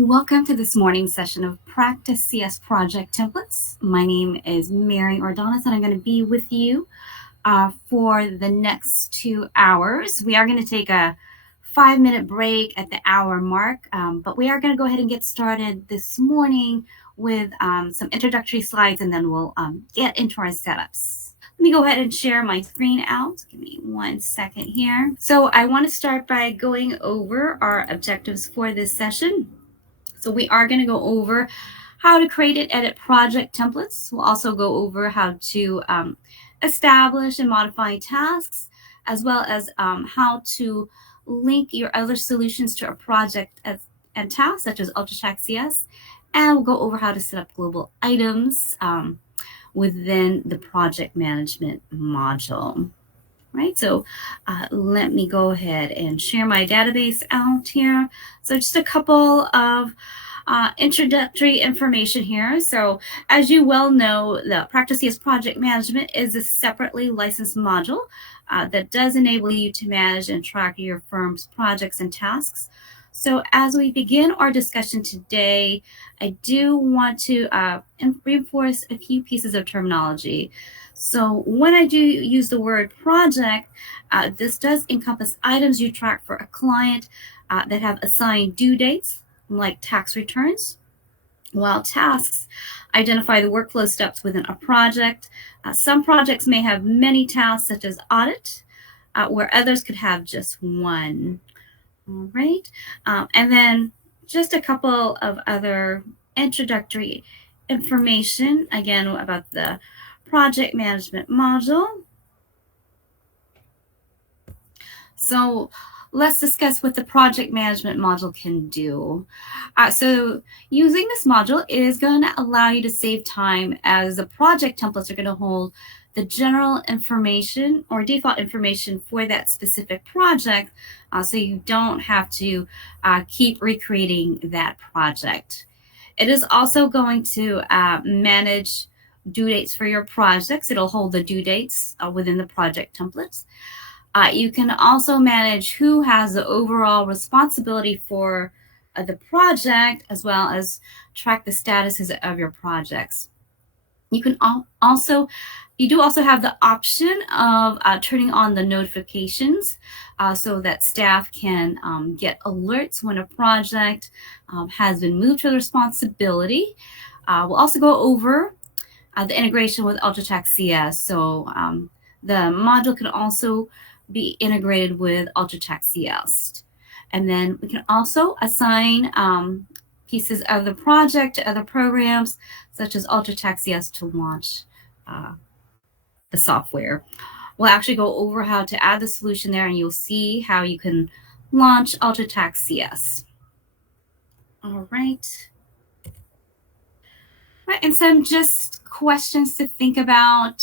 Welcome to this morning's session of Practice CS Project Templates. My name is Mary Ordonis, and I'm going to be with you for the next 2 hours. We are going to take a 5-minute break at the hour mark, but we are going to go ahead and get started this morning with some introductory slides, and then we'll get into our setups. Let me go ahead and share my screen out. Give me 1 second here. So I want to start by going over our objectives for this session. So we are going to go over how to create and edit project templates. We'll also go over how to establish and modify tasks, as well as how to link your other solutions to a project and tasks, such as UltraTrack.cs. And we'll go over how to set up global items within the project management module. Right, so let me go ahead and share my database out here. So just a couple of introductory information here. So as you well know, the PracticeCS Project Management is a separately licensed module that does enable you to manage and track your firm's projects and tasks. So as we begin our discussion today, I do want to reinforce a few pieces of terminology. So when I do use the word project, this does encompass items you track for a client that have assigned due dates, like tax returns, while tasks identify the workflow steps within a project. Some projects may have many tasks, such as audit, where others could have just one. All right, and then just a couple of other introductory information, again, about the project management module. So let's discuss what the project management module can do. So using this module is going to allow you to save time, as the project templates are going to hold the general information or default information for that specific project, so you don't have to keep recreating that project. It is also going to manage due dates for your projects. It'll hold the due dates within the project templates. You can also manage who has the overall responsibility for the project, as well as track the statuses of your projects. You can you do also have the option of turning on the notifications so that staff can get alerts when a project has been moved to the responsibility. We'll also go over the integration with UltraTrack.cs. So the module can also be integrated with UltraTrack.cs. And then we can also assign pieces of the project to other programs, such as UltraTrack.cs, to launch the software. We'll actually go over how to add the solution there, and you'll see how you can launch UltraTrack.cs. All right. Right, and some just questions to think about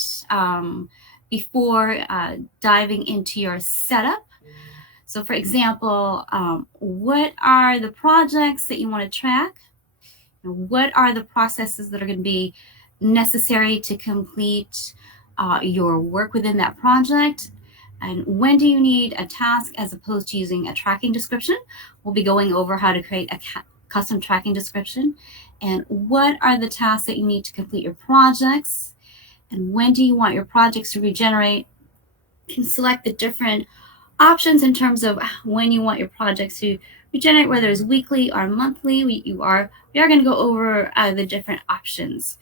before diving into your setup. So for example, what are the projects that you want to track? What are the processes that are going to be necessary to complete your work within that project? And when do you need a task as opposed to using a tracking description? We'll be going over how to create a custom tracking description. And what are the tasks that you need to complete your projects? And when do you want your projects to regenerate? You can select the different options in terms of when you want your projects to regenerate, whether it's weekly or monthly. We are going to go over the different options.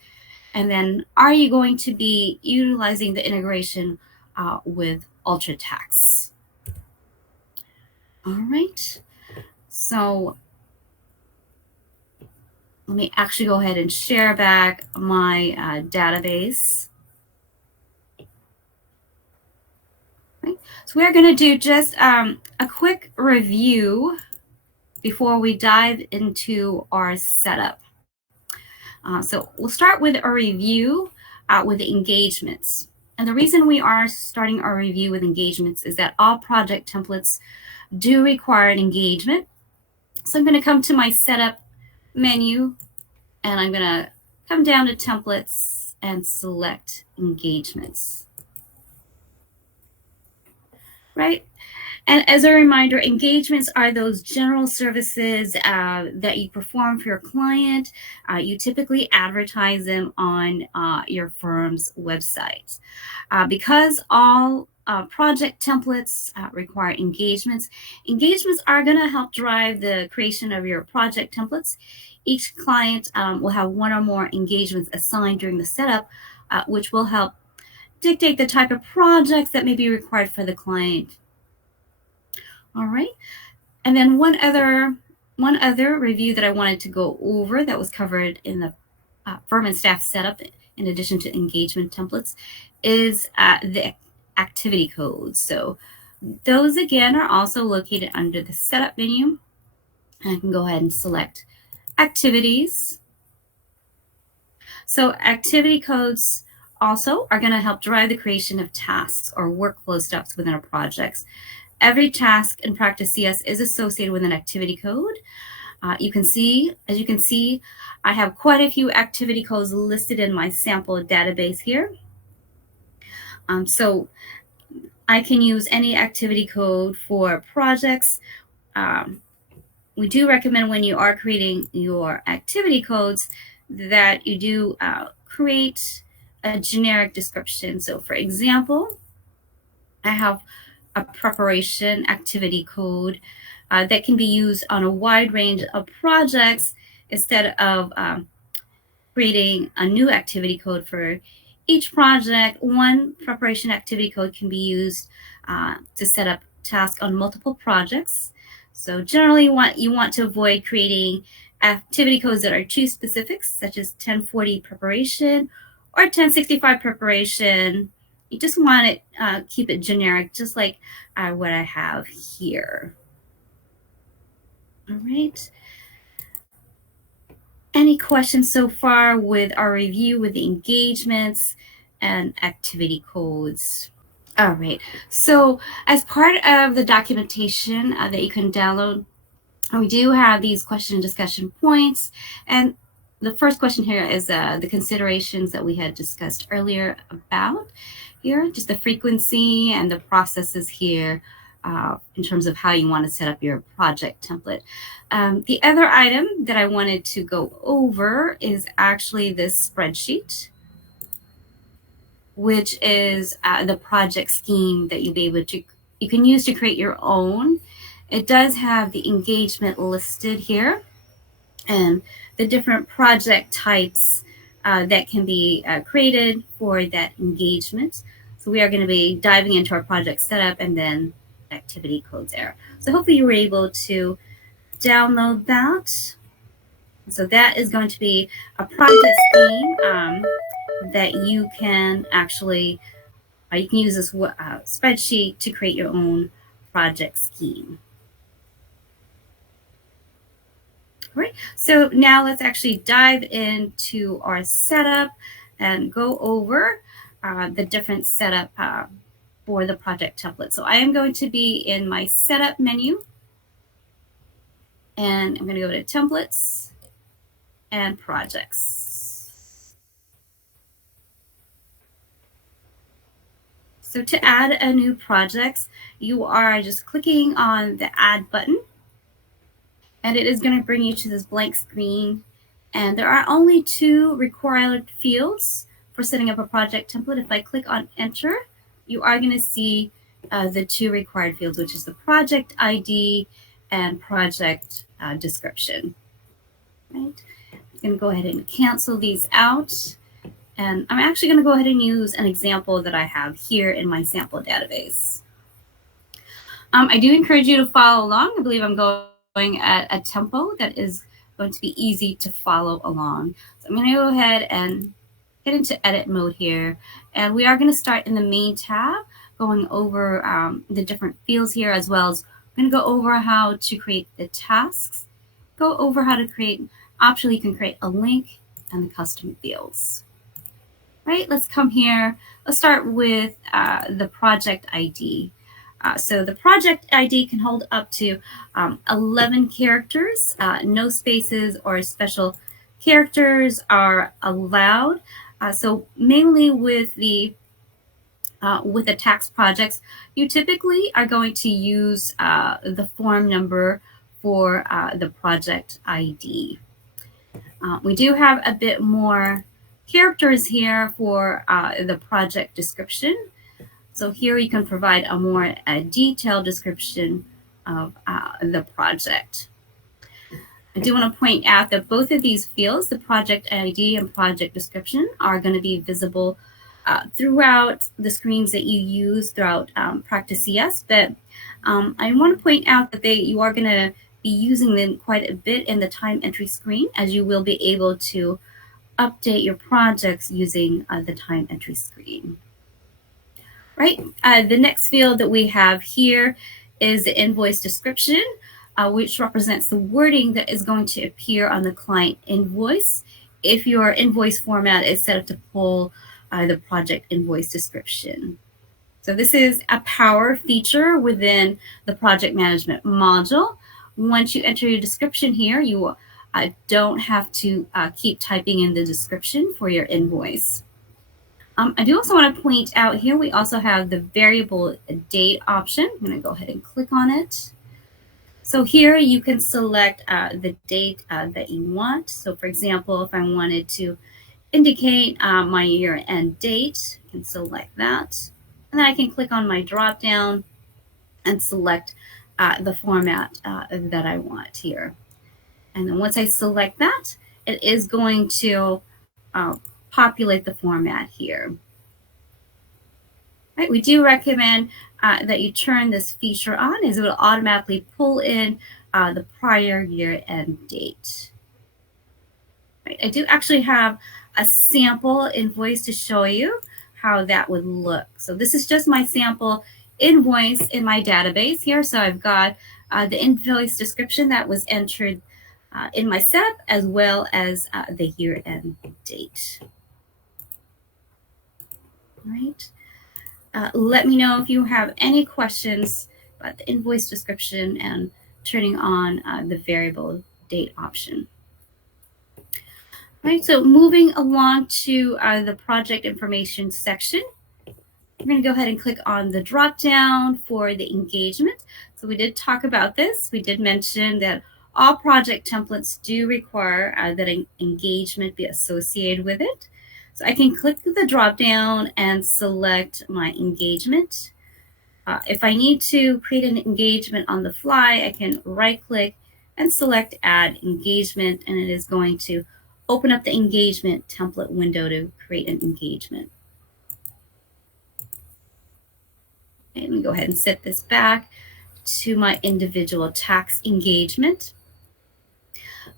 And then, are you going to be utilizing the integration with UltraTax? All right. So let me actually go ahead and share back my database. Right. So we're going to do just a quick review before we dive into our setup. So we'll start with a review with the engagements. And the reason we are starting our review with engagements is that all project templates do require an engagement. So I'm going to come to my setup menu, and I'm going to come down to templates and select engagements. Right? And as a reminder, engagements are those general services that you perform for your client. You typically advertise them on your firm's website. Because all project templates require engagements, engagements are going to help drive the creation of your project templates. Each client will have one or more engagements assigned during the setup, which will help dictate the type of projects that may be required for the client. All right. And then one other review that I wanted to go over that was covered in the firm and staff setup, in addition to engagement templates, is the activity codes. So those again are also located under the setup menu. And I can go ahead and select activities. So activity codes also are going to help drive the creation of tasks or workflow steps within our projects. Every task in Practice CS is associated with an activity code. As you can see, I have quite a few activity codes listed in my sample database here. So I can use any activity code for projects. We do recommend when you are creating your activity codes that you do create a generic description. So for example, I have a preparation activity code that can be used on a wide range of projects instead of creating a new activity code for each project. One preparation activity code can be used to set up tasks on multiple projects. So generally you want to avoid creating activity codes that are too specific, such as 1040 preparation or 1065 preparation. You just want to keep it generic, just like what I have here. All right. Any questions so far with our review with the engagements and activity codes? All right. So as part of the documentation that you can download, we do have these question and discussion points. And the first question here is the considerations that we had discussed earlier about here, just the frequency and the processes here in terms of how you want to set up your project template. The other item that I wanted to go over is actually this spreadsheet, which is the project scheme that you'll be able to, you can use to create your own. It does have the engagement listed here and the different project types that can be created for that engagement. So we are going to be diving into our project setup and then activity codes there. So hopefully you were able to download that. So that is going to be a project scheme that you can actually, you can use this spreadsheet to create your own project scheme. All right, so now let's actually dive into our setup and go over the different setup for the project template. So I am going to be in my setup menu, and I'm going to go to templates and projects. So to add a new project, you are just clicking on the add button, and it is going to bring you to this blank screen. And there are only 2 required fields for setting up a project template. If I click on enter, you are going to see the 2 required fields, which is the project ID and project description. Right? I'm going to go ahead and cancel these out. And I'm actually going to go ahead and use an example that I have here in my sample database. I do encourage you to follow along. I believe I'm going at a tempo that is going to be easy to follow along. So I'm going to go ahead and get into edit mode here. And we are going to start in the main tab, going over the different fields here, as well as I'm going to go over how to create the tasks, go over how to create, optionally you can create a link and the custom fields. Right, let's come here. Let's start with the project ID. So the project ID can hold up to 11 characters. No spaces or special characters are allowed. So mainly with the with the tax projects, you typically are going to use the form number for the project ID. We do have a bit more characters here for the project description. So here you can provide a more detailed description of the project. I do want to point out that both of these fields, the project ID and project description, are going to be visible throughout the screens that you use throughout PracticeCS. But I want to point out that you are going to be using them quite a bit in the time entry screen, as you will be able to update your projects using the time entry screen. Right. The next field that we have here is the invoice description, which represents the wording that is going to appear on the client invoice if your invoice format is set up to pull the project invoice description. So this is a power feature within the project management module. Once you enter your description here, you don't have to keep typing in the description for your invoice. I do also want to point out here, we also have the variable date option. I'm going to go ahead and click on it. So here you can select the date that you want. So for example, if I wanted to indicate my year-end date, I can select that. And then I can click on my drop-down and select the format that I want here. And then once I select that, it is going to populate the format here. Right, we do recommend that you turn this feature on, as it will automatically pull in the prior year-end date. Right, I do actually have a sample invoice to show you how that would look. So this is just my sample invoice in my database here. So I've got the invoice description that was entered in my setup, as well as the year-end date. All right. Let me know if you have any questions about the invoice description and turning on the variable date option. All right, so moving along to the project information section, we're going to go ahead and click on the drop down for the engagement. So we did talk about this. We did mention that all project templates do require that an engagement be associated with it. So I can click the drop down and select my engagement. If I need to create an engagement on the fly, I can right click and select add engagement, and it is going to open up the engagement template window to create an engagement. Okay, let me go ahead and set this back to my individual tax engagement.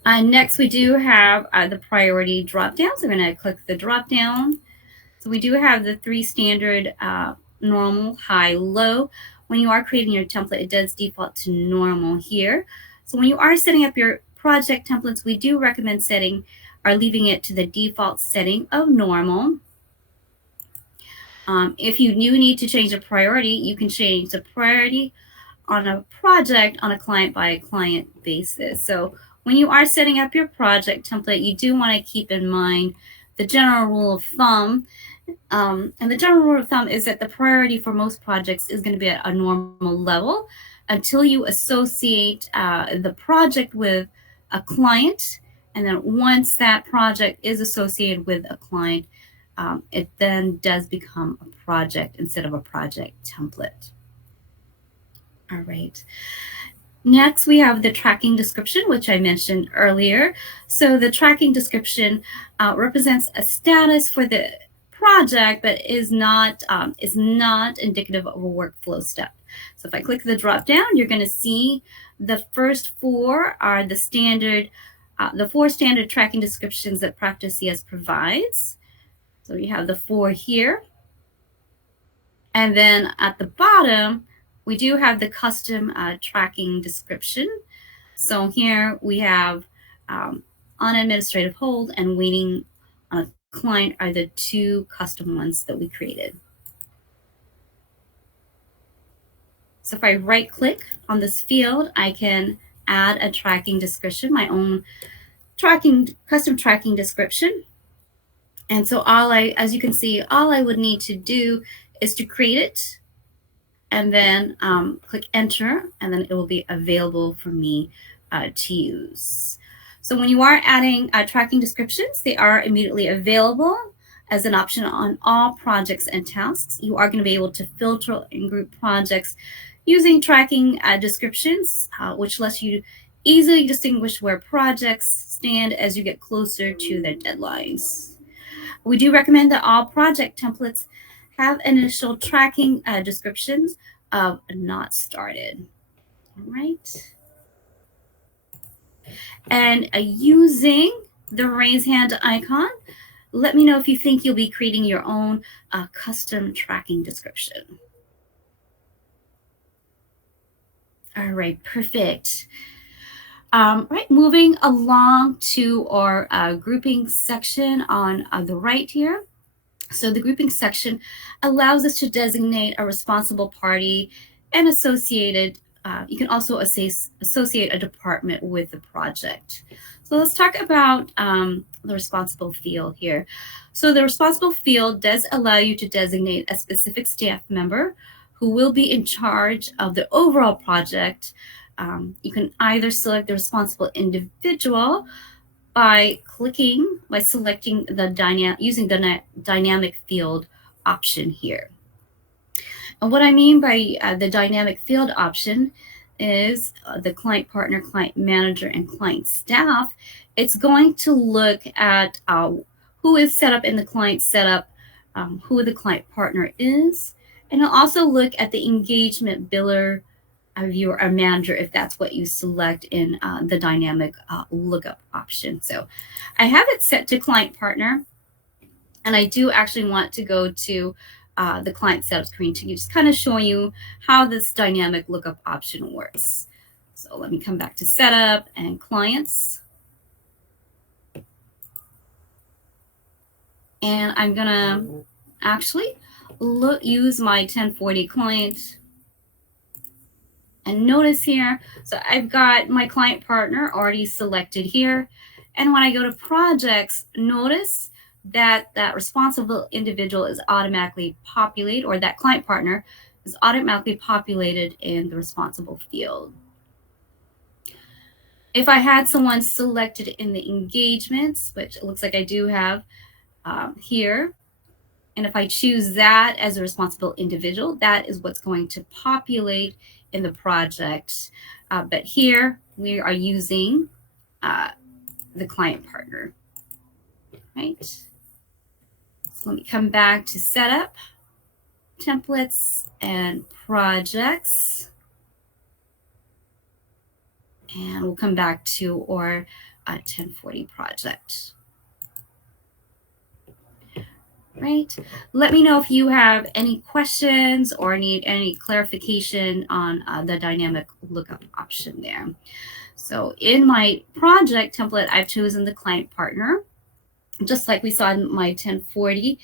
Next, we do have the priority drop down. So I'm going to click the drop down. So we do have the 3 standard normal, high, low. When you are creating your template, it does default to normal here. So when you are setting up your project templates, we do recommend setting or leaving it to the default setting of normal. If you do need to change a priority, you can change the priority on a project on a client by client basis. So when you are setting up your project template, you do want to keep in mind the general rule of thumb. And the general rule of thumb is that the priority for most projects is going to be at a normal level until you associate the project with a client. And then once that project is associated with a client, it then does become a project instead of a project template. All right. Next, we have the tracking description, which I mentioned earlier. So the tracking description represents a status for the project, but is not indicative of a workflow step. So if I click the drop down, you're going to see the first 4 are the standard, the 4 standard tracking descriptions that PracticeCS provides. So you have the 4 here. And then at the bottom, we do have the custom tracking description. So here we have on administrative hold and waiting on a client are the 2 custom ones that we created. So if I right click on this field, I can add a tracking description, my own custom tracking description. And so as you can see, all I would need to do is to create it and then click enter, and then it will be available for me to use. So when you are adding tracking descriptions, they are immediately available as an option on all projects and tasks. You are going to be able to filter and group projects using tracking descriptions, which lets you easily distinguish where projects stand as you get closer to their deadlines. We do recommend that all project templates have initial tracking descriptions of not started. All right. And using the raise hand icon, let me know if you think you'll be creating your own custom tracking description. All right, perfect. Right, moving along to our grouping section on the right here. So the grouping section allows us to designate a responsible party and associated. You can also associate a department with the project. So let's talk about the responsible field here. So the responsible field does allow you to designate a specific staff member who will be in charge of the overall project. You can either select the responsible individual by selecting using the dynamic field option here. And what I mean by the dynamic field option is the client partner, client manager, and client staff. It's going to look at who is set up in the client setup, who the client partner is, and it'll also look at the engagement biller, viewer, or manager if that's what you select in the dynamic lookup option. So I have it set to client partner, and I do actually want to go to the client setup screen to just kind of show you how this dynamic lookup option works. So let me come back to setup and clients. And I'm gonna actually use my 1040 client. And notice here, so I've got my client partner already selected here. And when I go to projects, notice that that responsible individual is automatically populated, or that client partner is automatically populated in the responsible field. If I had someone selected in the engagements, which it looks like I do have here, and if I choose that as a responsible individual, that is what's going to populate in the project. But here we are using the client partner, right? So let me come back to setup, templates, and projects. And we'll come back to our 1040 project. Right. Let me know if you have any questions or need any clarification on the dynamic lookup option there. So in my project template, I've chosen the client partner. Just like we saw in my 1040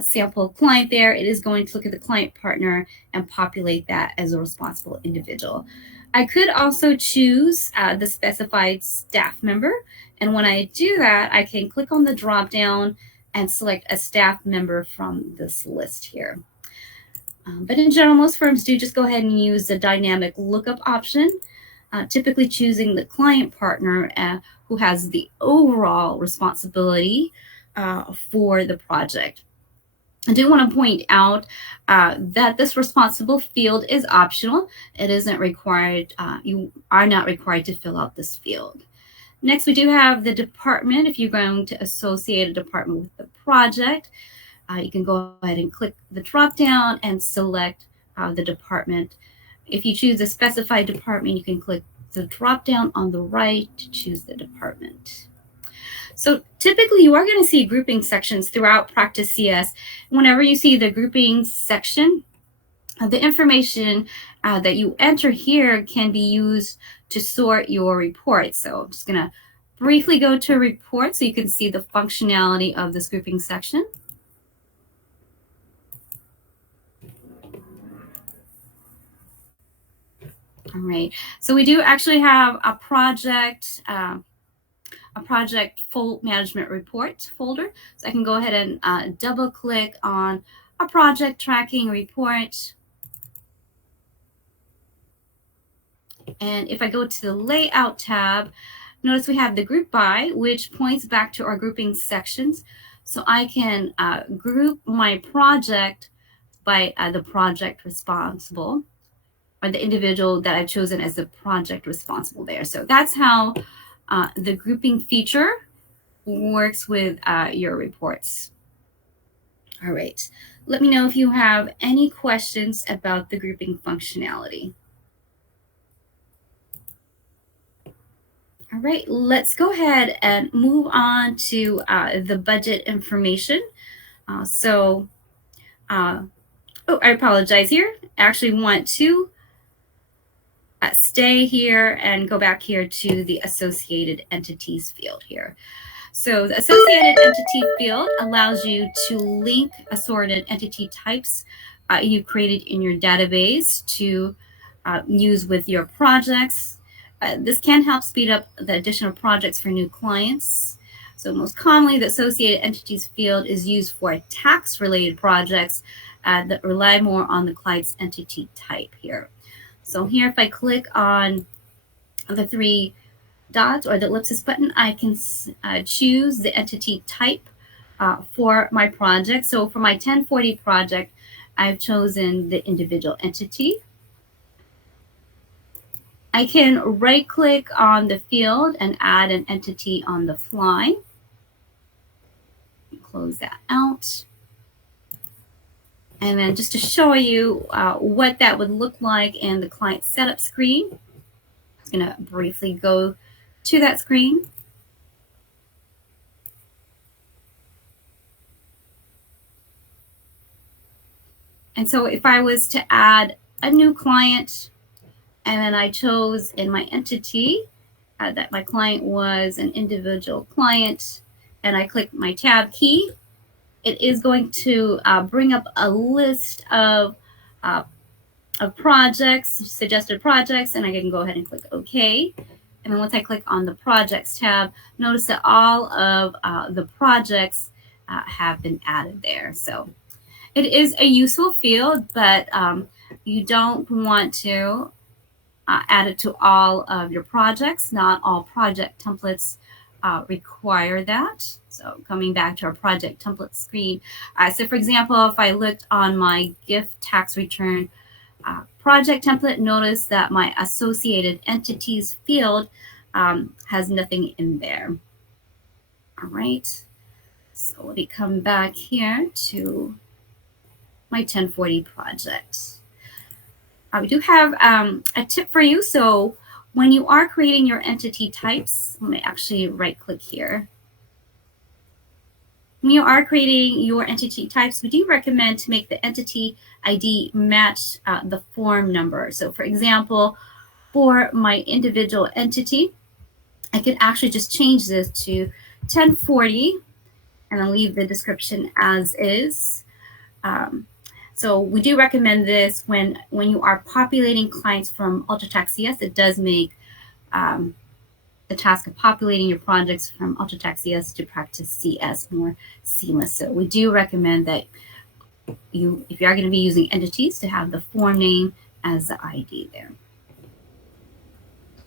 sample client there, it is going to look at the client partner and populate that as a responsible individual. I could also choose the specified staff member. And when I do that, I can click on the drop down and select a staff member from this list here. But in general, most firms do just go ahead and use the dynamic lookup option, typically choosing the client partner who has the overall responsibility for the project. I do want to point out that this responsible field is optional. It isn't required. You are not required to fill out this field. Next, we do have the department. If you're going to associate a department with the project, you can go ahead and click the drop down and select the department. If you choose a specified department, you can click the drop down on the right to choose the department. So typically you are going to see grouping sections throughout Practice CS. Whenever you see the grouping section, the information that you enter here can be used to sort your report. So I'm just going to briefly go to a report so you can see the functionality of this grouping section. All right, so we do actually have a project full management report folder. So I can go ahead and double click on a project tracking report. And if I go to the layout tab, notice we have the group by, which points back to our grouping sections. So I can group my project by the project responsible, or the individual that I've chosen as the project responsible there. So that's how the grouping feature works with your reports. All right, let me know if you have any questions about the grouping functionality. All right, let's go ahead and move on to the budget information. Oh, I apologize here. I actually want to stay here and go back here to the associated entities field here. So the associated entity field allows you to link assorted entity types you created in your database to use with your projects. This can help speed up the additional projects for new clients. So most commonly, the associated entities field is used for tax-related projects that rely more on the client's entity type here. So here, if I click on the three dots or the ellipsis button, I can choose the entity type for my project. So for my 1040 project, I've chosen the individual entity. I can right click on the field and add an entity on the fly. Close that out. And then just to show you what that would look like in the client setup screen, I'm going to briefly go to that screen. And so if I was to add a new client, and then I chose in my entity that my client was an individual client, and I click my tab key, it is going to bring up a list of projects, suggested projects, and I can go ahead and click OK. And then once I click on the Projects tab, notice that all of the projects have been added there. So it is a useful field, but you don't want to add it to all of your projects. Not all project templates require that. So coming back to our project template screen. So for example, if I looked on my gift tax return project template, notice that my associated entities field has nothing in there. All right. So let me come back here to my 1040 project. We do have a tip for you. So when you are creating your entity types, let me actually right click here. When you are creating your entity types, we do recommend to make the entity ID match the form number. So for example, for my individual entity, I could actually just change this to 1040 and then leave the description as is. So we do recommend this when you are populating clients from UltraTax CS. It does make the task of populating your projects from UltraTax CS to PracticeCS more seamless. So we do recommend that if you are going to be using entities, to have the form name as the ID there.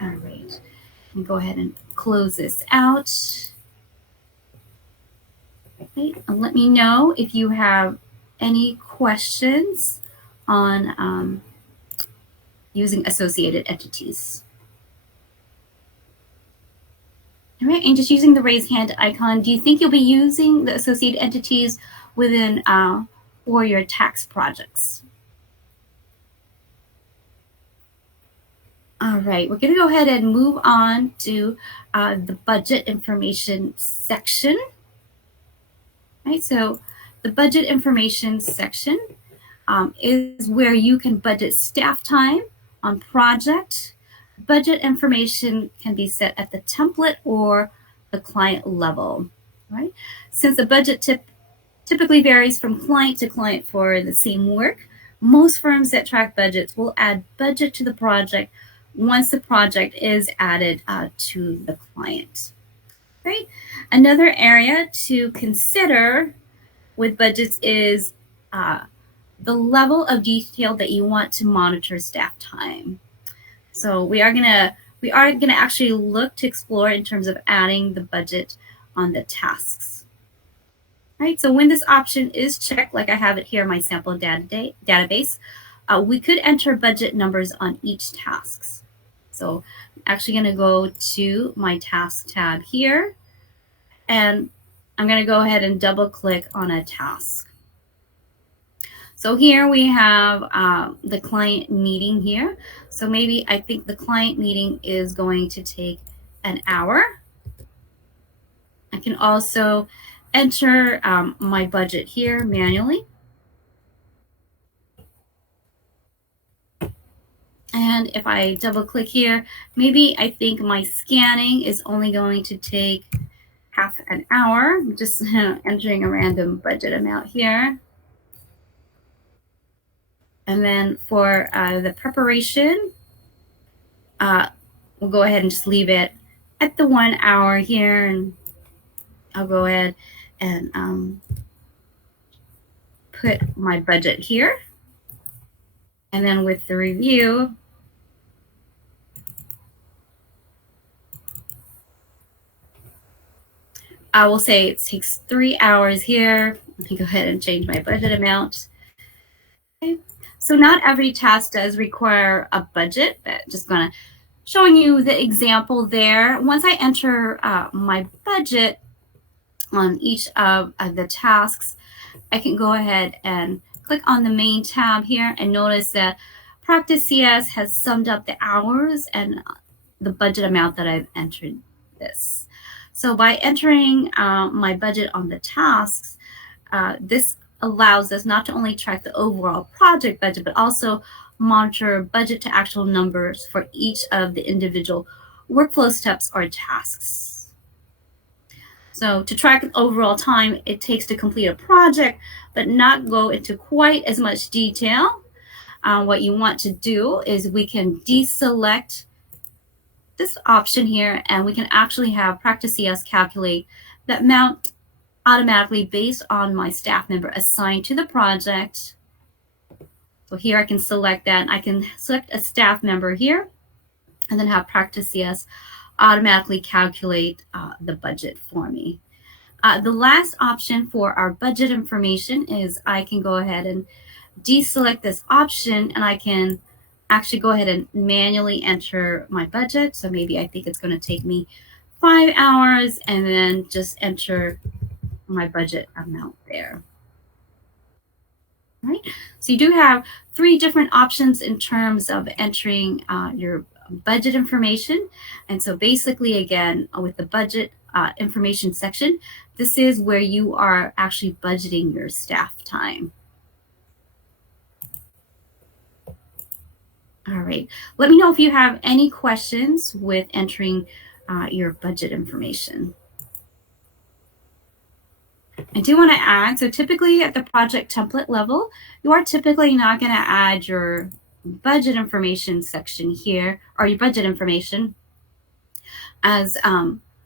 All right, and go ahead and close this out. Okay, and let me know if you have any questions on using associated entities. All right, and just using the raise hand icon, do you think you'll be using the associated entities within or your tax projects? All right, we're going to go ahead and move on to the budget information section. All right, so the budget information section is where you can budget staff time on project. Budget information can be set at the template or the client level, right? Since the budget typically varies from client to client for the same work, most firms that track budgets will add budget to the project once the project is added to the client, right? Another area to consider with budgets is the level of detail that you want to monitor staff time. So we are gonna actually look to explore in terms of adding the budget on the tasks. Right. So when this option is checked, like I have it here in my sample database, we could enter budget numbers on each tasks. So I'm actually going to go to my task tab here, and I'm going to go ahead and double click on a task. So here we have the client meeting here. So maybe I think the client meeting is going to take an hour. I can also enter my budget here manually. And if I double click here, maybe I think my scanning is only going to take half an hour. I'm just entering a random budget amount here. And then for the preparation, we'll go ahead and just leave it at the 1 hour here. And I'll go ahead and put my budget here. And then with the review, I will say it takes 3 hours here. Let me go ahead and change my budget amount. Okay. So not every task does require a budget, but just going to showing you the example there. Once I enter my budget on each of the tasks, I can go ahead and click on the main tab here and notice that PracticeCS has summed up the hours and the budget amount that I've entered this. So by entering my budget on the tasks, this allows us not to only track the overall project budget, but also monitor budget to actual numbers for each of the individual workflow steps or tasks. So to track the overall time it takes to complete a project, but not go into quite as much detail, what you want to do is we can deselect this option here, and we can actually have PracticeCS calculate that amount automatically based on my staff member assigned to the project. So here I can select that. I can select a staff member here and then have PracticeCS automatically calculate the budget for me. The last option for our budget information is I can go ahead and deselect this option, and I can actually go ahead and manually enter my budget. So maybe I think it's going to take me 5 hours, and then just enter my budget amount there. Right. So you do have 3 different options in terms of entering your budget information. And so basically, again, with the budget information section, this is where you are actually budgeting your staff time. All right. Let me know if you have any questions with entering your budget information. I do want to add, so typically at the project template level, you are typically not going to add your budget information section here, or your budget information, as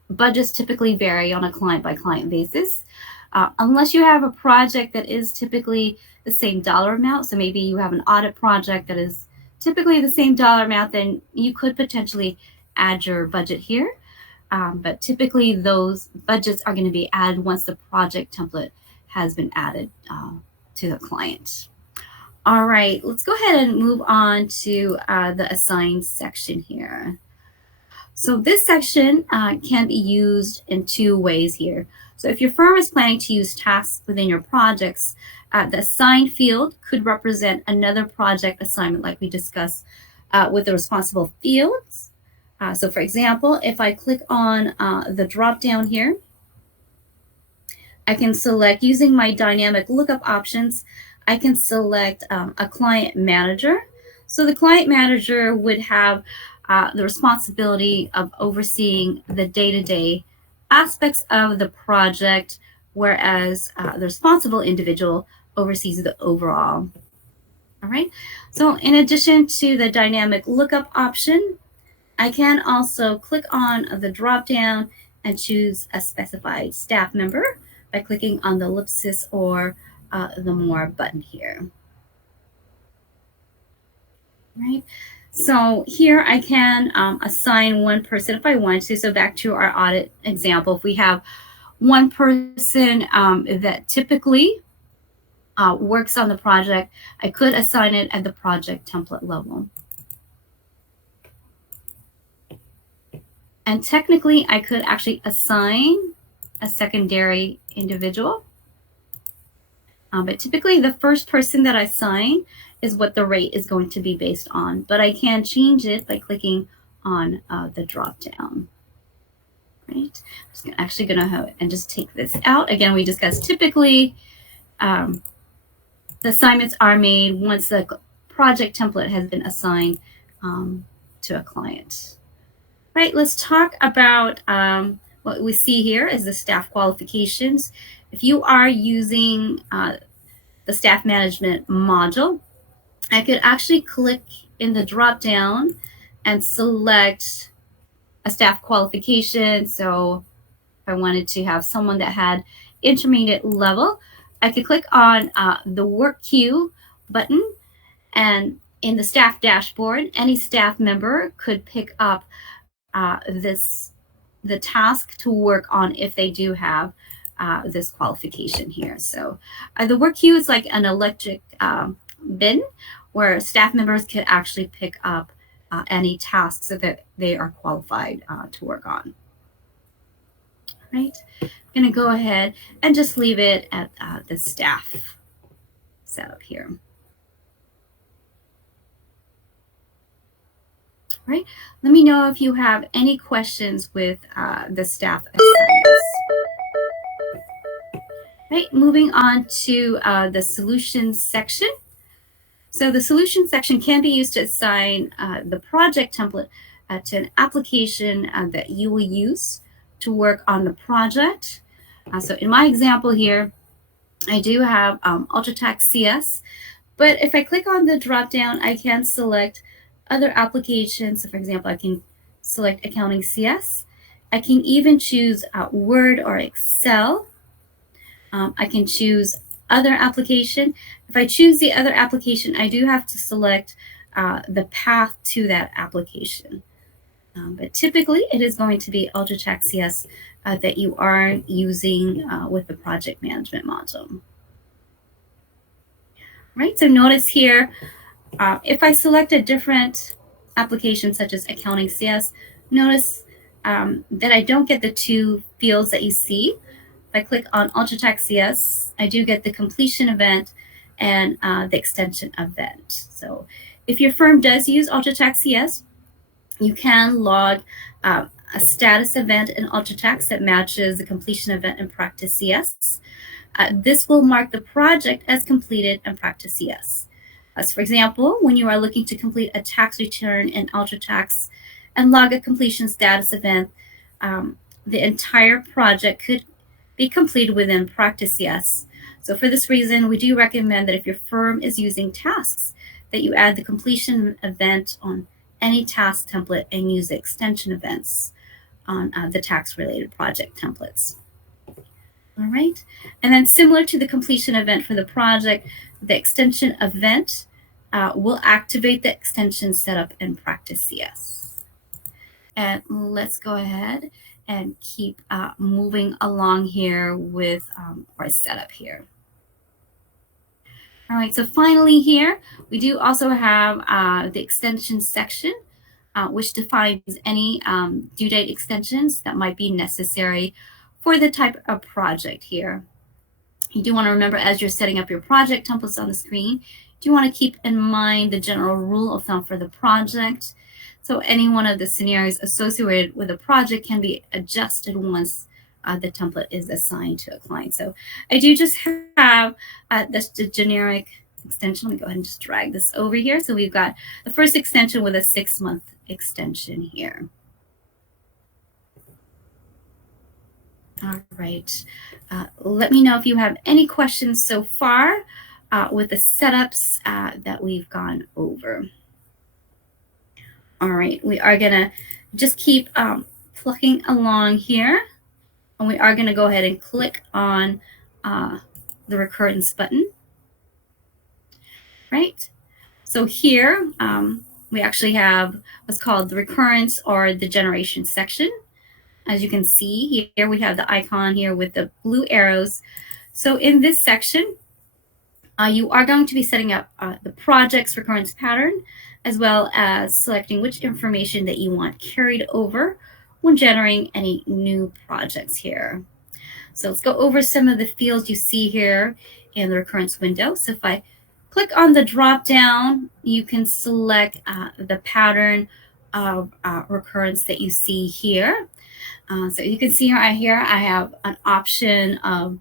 budgets typically vary on a client-by-client basis. Unless you have a project that is typically the same dollar amount, so maybe you have an audit project that is typically the same dollar amount, then you could potentially add your budget here. But typically those budgets are going to be added once the project template has been added to the client. All right, let's go ahead and move on to the assigned section here. So this section can be used in 2 ways here. So if your firm is planning to use tasks within your projects, the assigned field could represent another project assignment like we discussed with the responsible fields. So for example, if I click on the drop down here, I can select, using my dynamic lookup options, I can select a client manager. So the client manager would have the responsibility of overseeing the day-to-day aspects of the project, whereas the responsible individual oversees the overall. All right. So in addition to the dynamic lookup option, I can also click on the drop-down and choose a specified staff member by clicking on the ellipsis or the More button here. Right. So here I can assign one person if I want to. So back to our audit example, if we have one person that typically works on the project, I could assign it at the project template level. And technically, I could actually assign a secondary individual. But typically, the first person that I assign is what the rate is going to be based on. But I can change it by clicking on the drop down. Right. I'm actually going to and just take this out. Again, we discussed typically the assignments are made once the project template has been assigned to a client. Right, let's talk about what we see here is the staff qualifications. If you are using the staff management module, I could actually click in the drop down and select a staff qualification. So if I wanted to have someone that had intermediate level, I could click on the work queue button, and in the staff dashboard, any staff member could pick up the task to work on if they do have this qualification here. So the work queue is like an electric bin where staff members can actually pick up any tasks that they are qualified to work on. Right, I'm going to go ahead and just leave it at the staff setup here. Right, let me know if you have any questions with the staff assignments. Right, moving on to the solutions section. So the solutions section can be used to assign the project template to an application that you will use to work on the project. So in my example here, I do have UltraTax CS, but if I click on the drop down, I can select other applications. So for example, I can select Accounting CS. I can even choose Word or Excel. I can choose other application. If I choose the other application, I do have to select the path to that application. But typically, it is going to be UltraTax CS that you are using with the project management module. Right, so notice here, if I select a different application such as Accounting CS, notice that I don't get the two fields that you see. If I click on UltraTax CS, I do get the completion event and the extension event. So if your firm does use UltraTax CS, you can log a status event in UltraTax that matches the completion event in PracticeCS. This will mark the project as completed in PracticeCS. As for example, when you are looking to complete a tax return in UltraTax and log a completion status event, the entire project could be completed within PracticeCS. So for this reason, we do recommend that if your firm is using tasks, that you add the completion event on any task template and use the extension events on the tax-related project templates. All right, and then similar to the completion event for the project, the extension event will activate the extension setup in PracticeCS. And let's go ahead and keep moving along here with our setup here. All right, so finally here, we do also have the extension section, which defines any due date extensions that might be necessary for the type of project here. You do want to remember, as you're setting up your project templates on the screen, you want to keep in mind the general rule of thumb for the project. So any one of the scenarios associated with a project can be adjusted once the template is assigned to a client. So I do just have the generic extension. Let me go ahead and just drag this over here. So we've got the first extension with a 6-month extension here. All right. Let me know if you have any questions so far with the setups that we've gone over. All right, we are going to just keep plucking along here. And we are going to go ahead and click on the recurrence button, right? So here we actually have what's called the recurrence or the generation section. As you can see here, we have the icon here with the blue arrows. So in this section, you are going to be setting up the project's recurrence pattern, as well as selecting which information that you want carried over when generating any new projects here. So let's go over some of the fields you see here in the recurrence window. So if I click on the drop down, you can select the pattern of recurrence that you see here. So you can see here I have an option of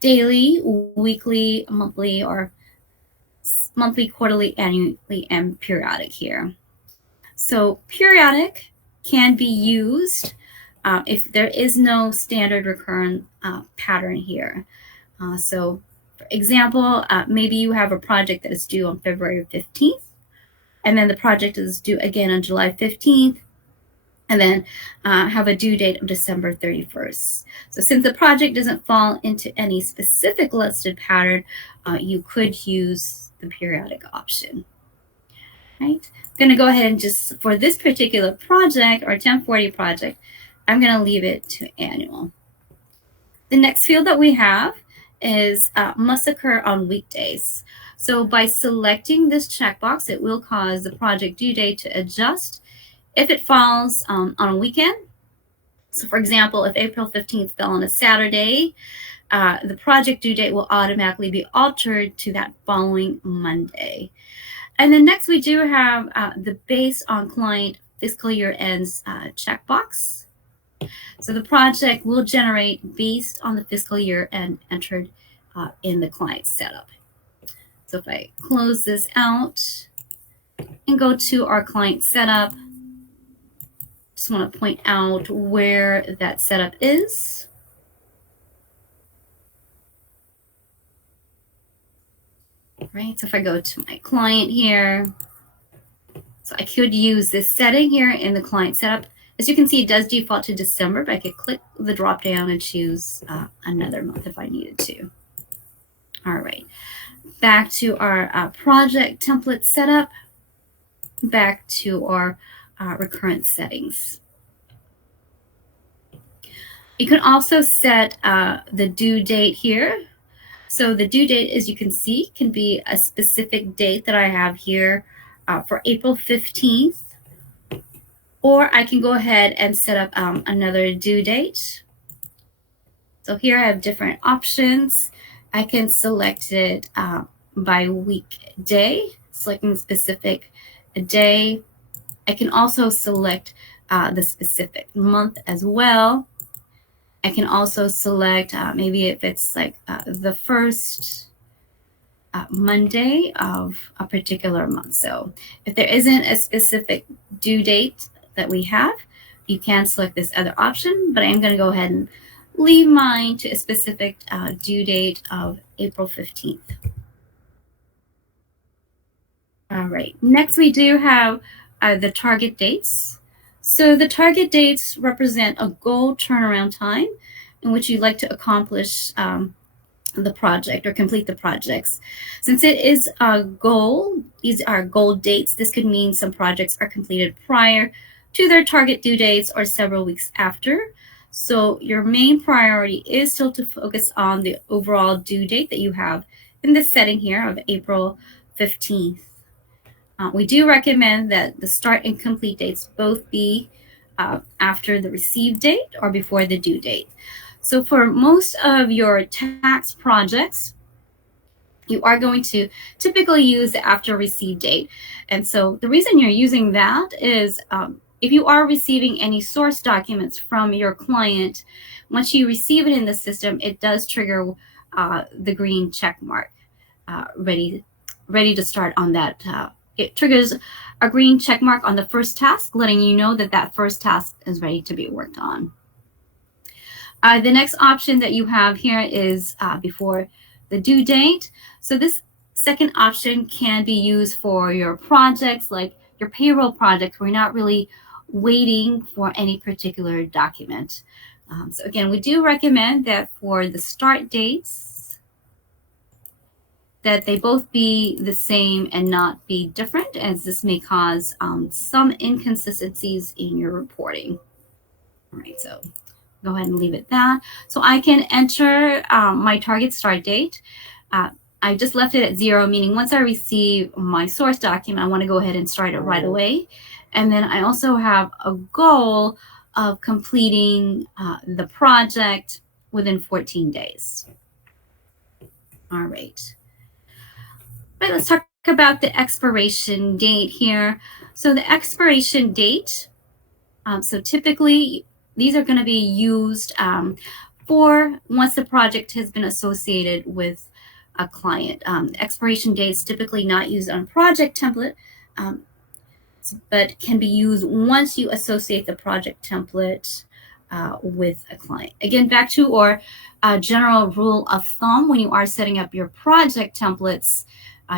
daily, weekly, monthly, or monthly, quarterly, annually, and periodic here. So periodic can be used if there is no standard recurrent pattern here. So for example, maybe you have a project that is due on February 15th, and then the project is due again on July 15th, and then have a due date of December 31st. So since the project doesn't fall into any specific listed pattern, you could use the periodic option. Right? I'm going to go ahead and just, for this particular project or 1040 project, I'm going to leave it to annual. The next field that we have is must occur on weekdays. So by selecting this checkbox, it will cause the project due date to adjust if it falls on a weekend. So for example, if April 15th fell on a Saturday, the project due date will automatically be altered to that following Monday. And then next we do have the based on client fiscal year ends checkbox. So the project will generate based on the fiscal year end entered in the client setup. So if I close this out and go to our client setup, just want to point out where that setup is. Right, so if I go to my client here, so I could use this setting here in the client setup. As you can see, it does default to December, but I could click the drop down and choose another month if I needed to. All right, back to our project template setup, back to our recurrent settings. You can also set the due date here. So the due date, as you can see, can be a specific date that I have here for April 15th. Or I can go ahead and set up another due date. So here I have different options. I can select it by weekday, selecting the specific day. I can also select the specific month as well. I can also select maybe if it's like the first Monday of a particular month. So if there isn't a specific due date that we have, you can select this other option, but I am going to go ahead and leave mine to a specific due date of April 15th. All right, next we do have the target dates. So the target dates represent a goal turnaround time in which you'd like to accomplish the project or complete the projects. Since it is a goal, these are goal dates. This could mean some projects are completed prior to their target due dates or several weeks after. So your main priority is still to focus on the overall due date that you have in this setting here of April 15th. We do recommend that the start and complete dates both be after the receive date or before the due date. So for most of your tax projects, you are going to typically use the after receive date. And so the reason you're using that is if you are receiving any source documents from your client, once you receive it in the system, it does trigger the green check mark, ready to start on that. It triggers a green check mark on the first task, letting you know that that first task is ready to be worked on. The next option that you have here is before the due date. So this second option can be used for your projects, like your payroll project, where you're not really waiting for any particular document. So again, we do recommend that for the start dates, that they both be the same and not be different, as this may cause some inconsistencies in your reporting. All right, so go ahead and leave it that. So I can enter my target start date. I just left it at 0, meaning once I receive my source document, I want to go ahead and start it right away. And then I also have a goal of completing the project within 14 days. All right. All right, let's talk about the expiration date here. So the expiration date, so typically these are going to be used for once the project has been associated with a client. Expiration date is typically not used on a project template, but can be used once you associate the project template with a client. Again, back to our general rule of thumb, when you are setting up your project templates,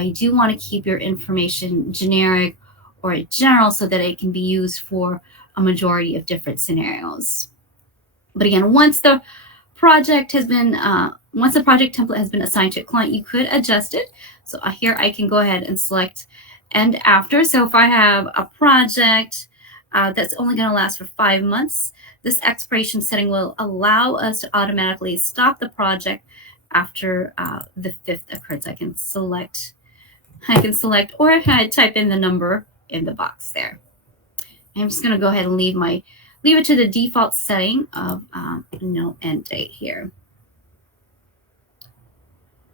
you do want to keep your information generic or general so that it can be used for a majority of different scenarios. But again, once the project has been, once the project template has been assigned to a client, you could adjust it. So here I can go ahead and select end after. So if I have a project that's only going to last for 5 months, this expiration setting will allow us to automatically stop the project after the 5th occurrence. I can select, or I type in the number in the box there. I'm just going to go ahead and leave it to the default setting of no end date here.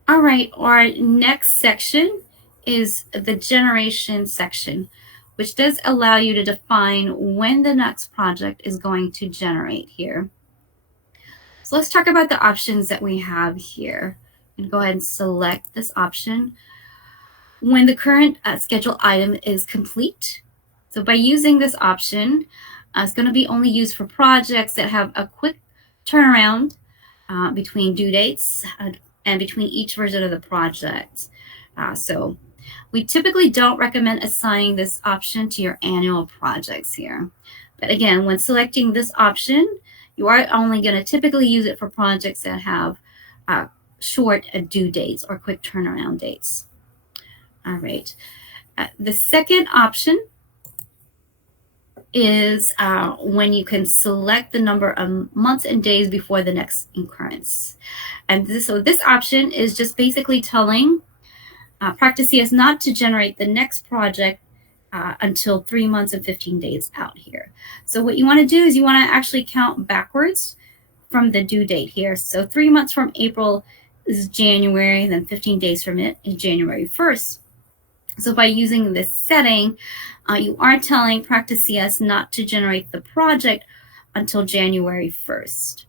All right, our next section is the generation section, which does allow you to define when the next project is going to generate here. So let's talk about the options that we have here. And go ahead and select this option. When the current scheduled item is complete. So by using this option, it's going to be only used for projects that have a quick turnaround between due dates and between each version of the project. So we typically don't recommend assigning this option to your annual projects here. But again, when selecting this option, you are only going to typically use it for projects that have short due dates or quick turnaround dates. All right. The second option is when you can select the number of months and days before the next occurrence. And so this option is just basically telling PracticeCS not to generate the next project until 3 months and 15 days out here. So what you want to do is you want to actually count backwards from the due date here. So 3 months from April is January, then 15 days from it is January 1st. So by using this setting, you are telling PracticeCS not to generate the project until January 1st.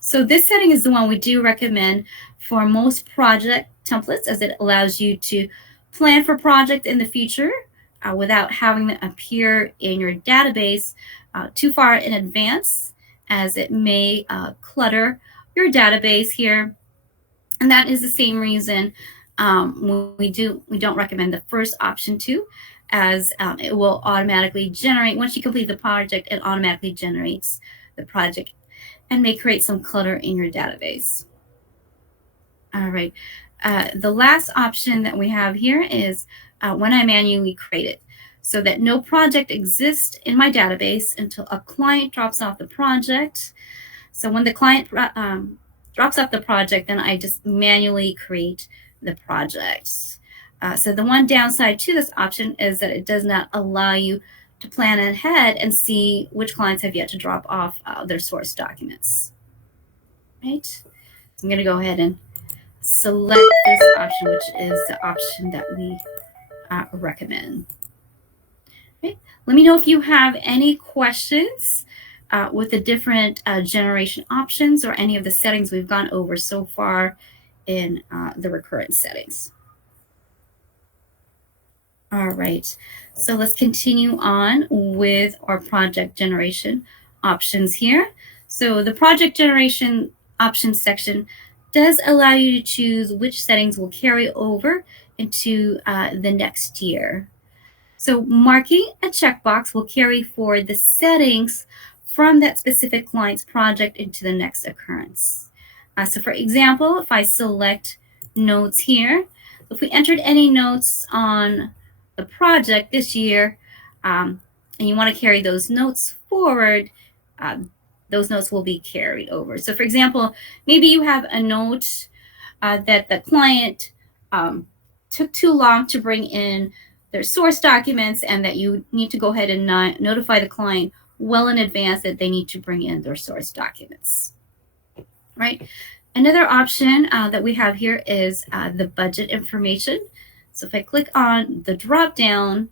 So this setting is the one we do recommend for most project templates, as it allows you to plan for projects in the future without having them appear in your database too far in advance, as it may clutter your database here. And that is the same reason we don't recommend the first option too, as it will automatically generate, once you complete the project, it automatically generates the project and may create some clutter in your database. All right, the last option that we have here is when I manually create it, so that no project exists in my database until a client drops off the project. So when the client drops off the project, then I just manually create the projects. So the one downside to this option is that it does not allow you to plan ahead and see which clients have yet to drop off their source documents. Right? So I'm going to go ahead and select this option, which is the option that we recommend. Okay. Let me know if you have any questions with the different generation options or any of the settings we've gone over so far in the recurrent settings. All right, so let's continue on with our project generation options here. So the project generation options section does allow you to choose which settings will carry over into the next year. So marking a checkbox will carry forward the settings from that specific client's project into the next occurrence. So for example, if I select notes here. If we entered any notes on the project this year, and you want to carry those notes forward, those notes will be carried over. So for example, maybe you have a note that the client took too long to bring in their source documents, and that you need to go ahead and notify the client well in advance that they need to bring in their source documents, right? Another option that we have here is the budget information. So if I click on the drop down,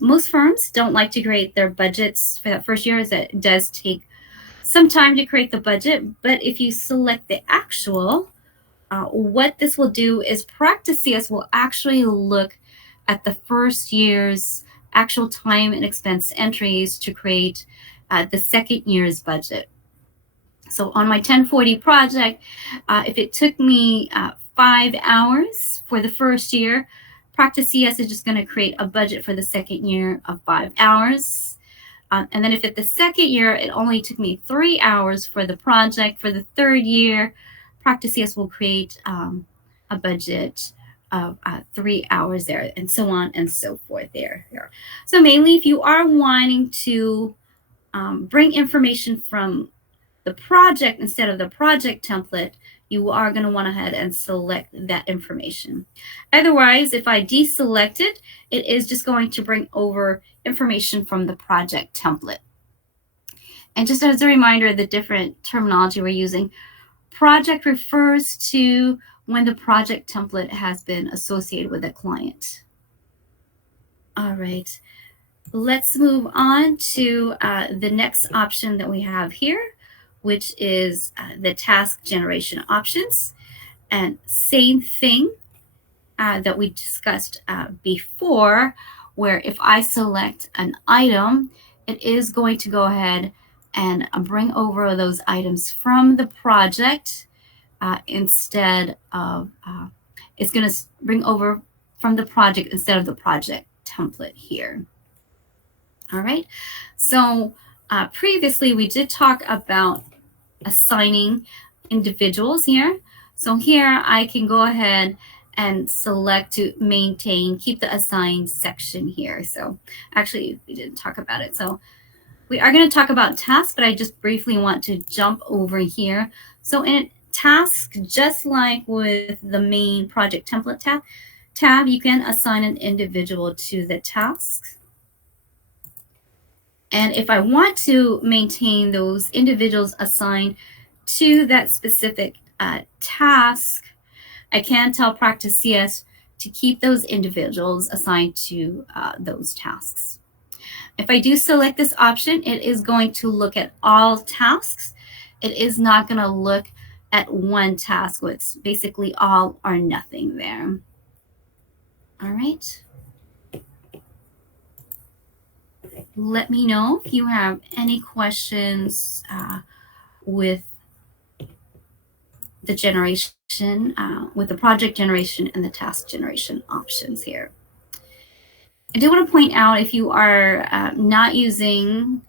most firms don't like to create their budgets for that first year, as it does take some time to create the budget. But if you select the actual, what this will do is PracticeCS will actually look at the first year's actual time and expense entries to create the second year's budget. So on my 1040 project, if it took me 5 hours for the first year, PracticeCS is just going to create a budget for the second year of 5 hours. And then if at the second year it only took me 3 hours for the project, for the third year, PracticeCS will create a budget of 3 hours there, and so on and so forth there. So mainly, if you are wanting to bring information from the project instead of the project template, you are going to want to head and select that information. Otherwise, if I deselect it, it is just going to bring over information from the project template. And just as a reminder, the different terminology we're using, project refers to when the project template has been associated with a client. All right, let's move on to the next option that we have here, which is the task generation options. And same thing that we discussed before, where if I select an item, it is going to go ahead and bring over those items from the project instead of, it's going to bring over from the project instead of the project template here. All right, so previously we did talk about assigning individuals here. So here I can go ahead and select to maintain, keep the assigned section here. So actually we didn't talk about it. So we are going to talk about tasks, but I just briefly want to jump over here. So in tasks, just like with the main project template tab, you can assign an individual to the task. And if I want to maintain those individuals assigned to that specific task, I can tell PracticeCS to keep those individuals assigned to those tasks. If I do select this option, it is going to look at all tasks. It is not going to look at one task, so it's basically all or nothing there. All right. Let me know if you have any questions with the generation, with the project generation and the task generation options here. I do want to point out, if you are not using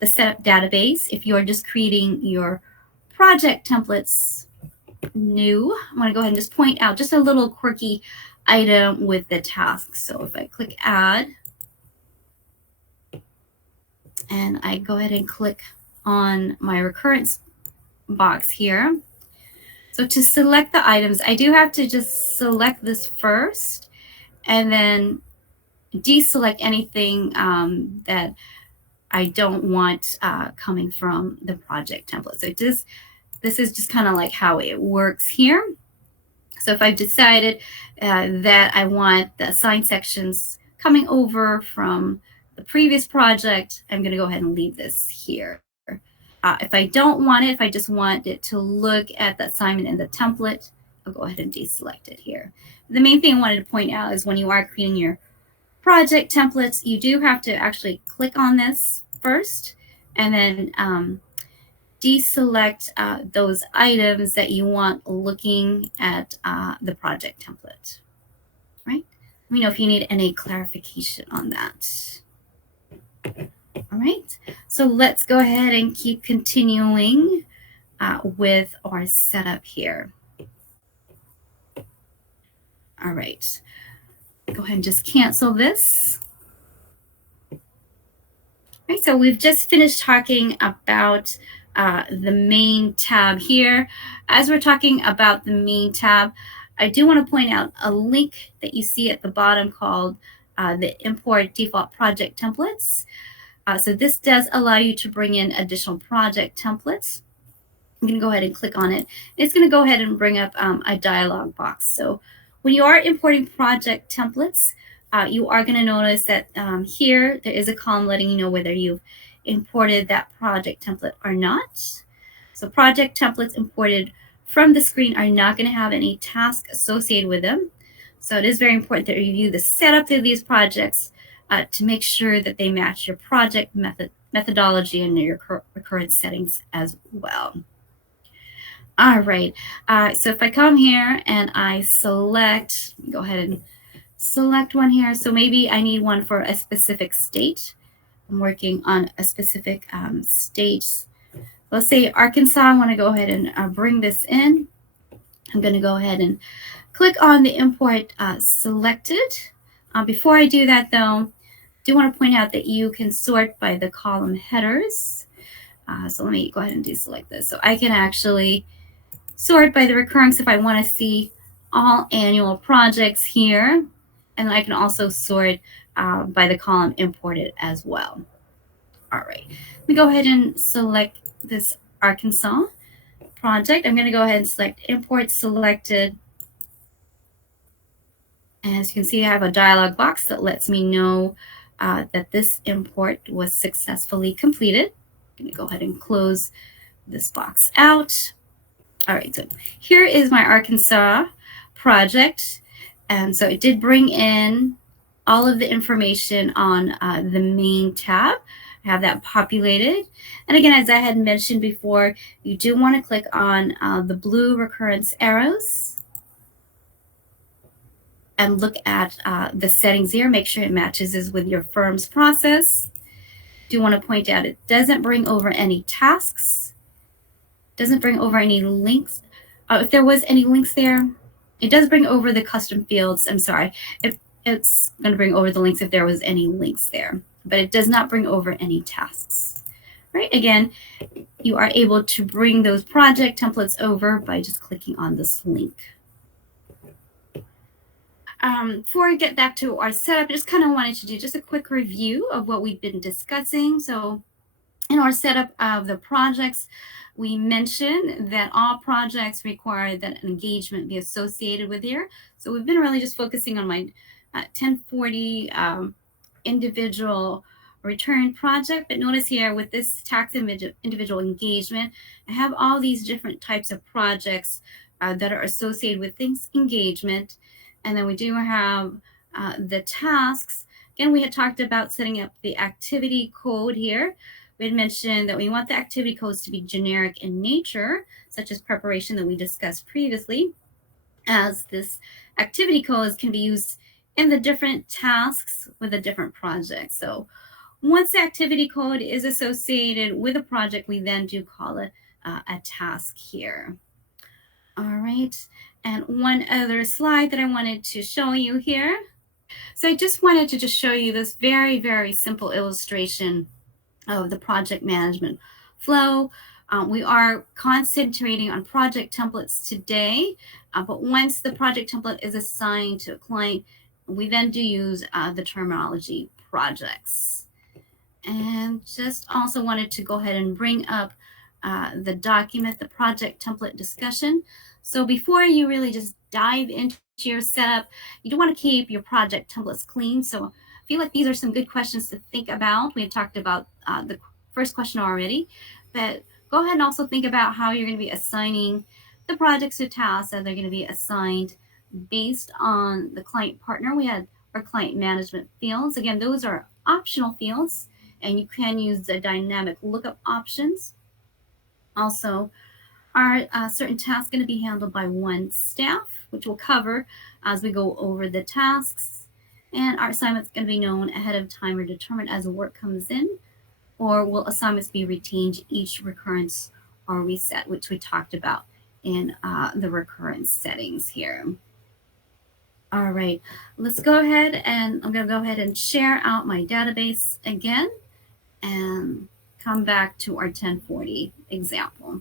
the setup database, if you are just creating your project templates new, I want to go ahead and just point out just a little quirky item with the task. So if I click add, and I go ahead and click on my recurrence box here. So to select the items, I do have to just select this first and then deselect anything that I don't want coming from the project template. So this is just kind of like how it works here. So if I've decided that I want the assigned sections coming over from the previous project, I'm going to go ahead and leave this here. If I don't want it, if I just want it to look at the assignment in the template, I'll go ahead and deselect it here. The main thing I wanted to point out is when you are creating your project templates, you do have to actually click on this first and then deselect those items that you want looking at the project template, right? Let me know if you need any clarification on that. All right, so let's go ahead and keep continuing with our setup here. All right. Go ahead and just cancel this. All right, so we've just finished talking about the main tab here. As we're talking about the main tab, I do want to point out a link that you see at the bottom called the Import Default Project Templates. So this does allow you to bring in additional project templates. I'm going to go ahead and click on it. It's going to go ahead and bring up a dialog box. So when you are importing project templates, you are going to notice that here there is a column letting you know whether you've imported that project template or not. So project templates imported from the screen are not going to have any task associated with them. So it is very important that you review the setup of these projects to make sure that they match your project methodology and your recurrent settings as well. All right, so if I come here and I select, go ahead and select one here. So maybe I need one for a specific state. I'm working on a specific state. Let's say Arkansas. I want to go ahead and bring this in. I'm going to go ahead and click on the import selected. Before I do that, though, I do want to point out that you can sort by the column headers. So let me go ahead and deselect this. So I can actually sort by the recurrence if I want to see all annual projects here. And I can also sort by the column imported as well. All right, let me go ahead and select this Arkansas project. I'm going to go ahead and select import selected. As you can see, I have a dialog box that lets me know that this import was successfully completed. I'm going to go ahead and close this box out. All right, so here is my Arkansas project. And so it did bring in all of the information on the main tab. I have that populated. And again, as I had mentioned before, you do want to click on the blue recurrence arrows and look at the settings here. Make sure it matches with your firm's process. Do want to point out it doesn't bring over any tasks, doesn't bring over any links. If there was any links there, it does bring over the custom fields. I'm sorry, it's going to bring over the links if there was any links there, but it does not bring over any tasks. Right? Again, you are able to bring those project templates over by just clicking on this link. Before I get back to our setup, I just kind of wanted to do just a quick review of what we've been discussing. So in our setup of the projects, we mentioned that all projects require that an engagement be associated with here. So we've been really just focusing on my 1040 individual return project. But notice here with this tax individual engagement, I have all these different types of projects that are associated with things engagement. And then we do have the tasks. Again, we had talked about setting up the activity code here. We had mentioned that we want the activity codes to be generic in nature, such as preparation that we discussed previously, as this activity codes can be used in the different tasks with the different projects. So once the activity code is associated with a project, we then do call it a task here. All right, and one other slide that I wanted to show you here. So I just wanted to just show you this very, very simple illustration of the project management flow. We are concentrating on project templates today, but once the project template is assigned to a client, we then do use the terminology projects. And just also wanted to go ahead and bring up the document, the project template discussion. So before you really just dive into your setup, you do want to keep your project templates clean. So I feel like these are some good questions to think about. We had talked about the first question already, but go ahead and also think about how you're going to be assigning the projects to tasks that they're going to be assigned based on the client partner. We had our client management fields. Again, those are optional fields, and you can use the dynamic lookup options. Also, are certain tasks going to be handled by one staff, which we'll cover as we go over the tasks. And our assignment's going to be known ahead of time or determined as the work comes in, or will assignments be retained each recurrence or reset, which we talked about in the recurrence settings here. All right, let's go ahead and I'm going to go ahead and share out my database again and come back to our 1040 example.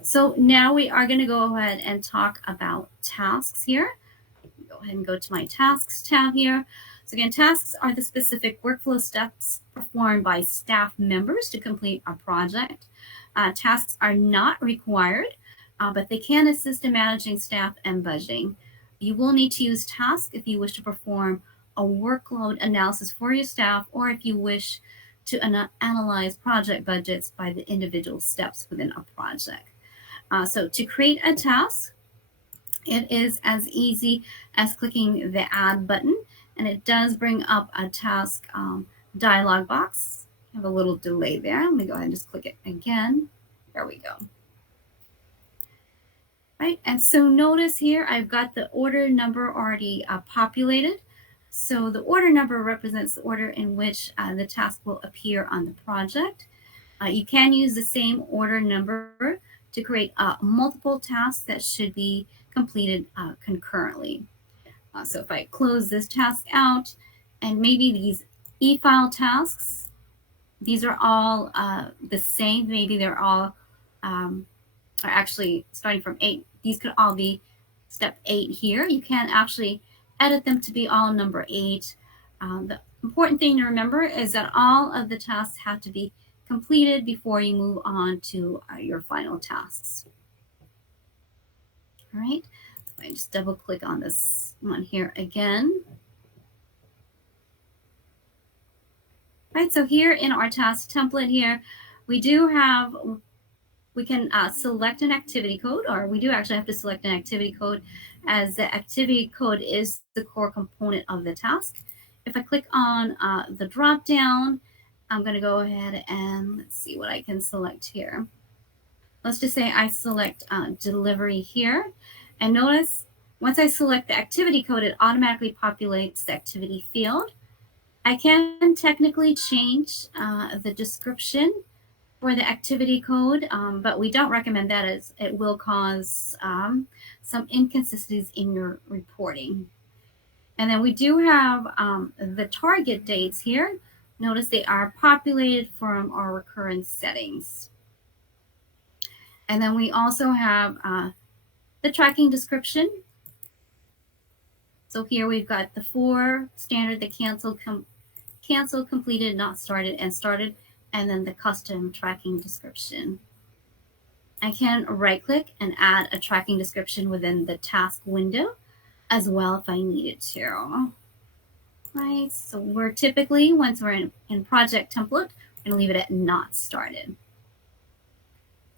So now we are going to go ahead and talk about tasks here. Go ahead and go to my tasks tab here. So again, tasks are the specific workflow steps performed by staff members to complete a project. Tasks are not required, but they can assist in managing staff and budgeting. You will need to use tasks if you wish to perform a workload analysis for your staff, or if you wish to analyze project budgets by the individual steps within a project. So to create a task, it is as easy as clicking the add button, and it does bring up a task dialog box. I have a little delay there. Let me go ahead and just click it again. There we go. Right, and so notice here I've got the order number already populated. So the order number represents the order in which the task will appear on the project. You can use the same order number to create multiple tasks that should be completed concurrently. So if I close this task out, and maybe these e-file tasks, these are all the same. Maybe they're all are actually starting from 8. These could all be step 8 here. You can actually edit them to be all number 8. The important thing to remember is that all of the tasks have to be completed before you move on to your final tasks. All right, so I just double click on this one here again. All right, so here in our task template here, we can select an activity code, or we do actually have to select an activity code, as the activity code is the core component of the task. If I click on the drop down, I'm going to go ahead and let's see what I can select here. Let's just say I select delivery here, and notice once I select the activity code, it automatically populates the activity field. I can technically change the description for the activity code, but we don't recommend that, as it will cause some inconsistencies in your reporting. And then we do have the target dates here. Notice they are populated from our recurrence settings. And then we also have the tracking description. So here we've got the 4 standard, the canceled, completed, not started, and started, and then the custom tracking description. I can right click and add a tracking description within the task window as well if I needed to. Right, so we're typically, once we're in project template, we're going to leave it at not started.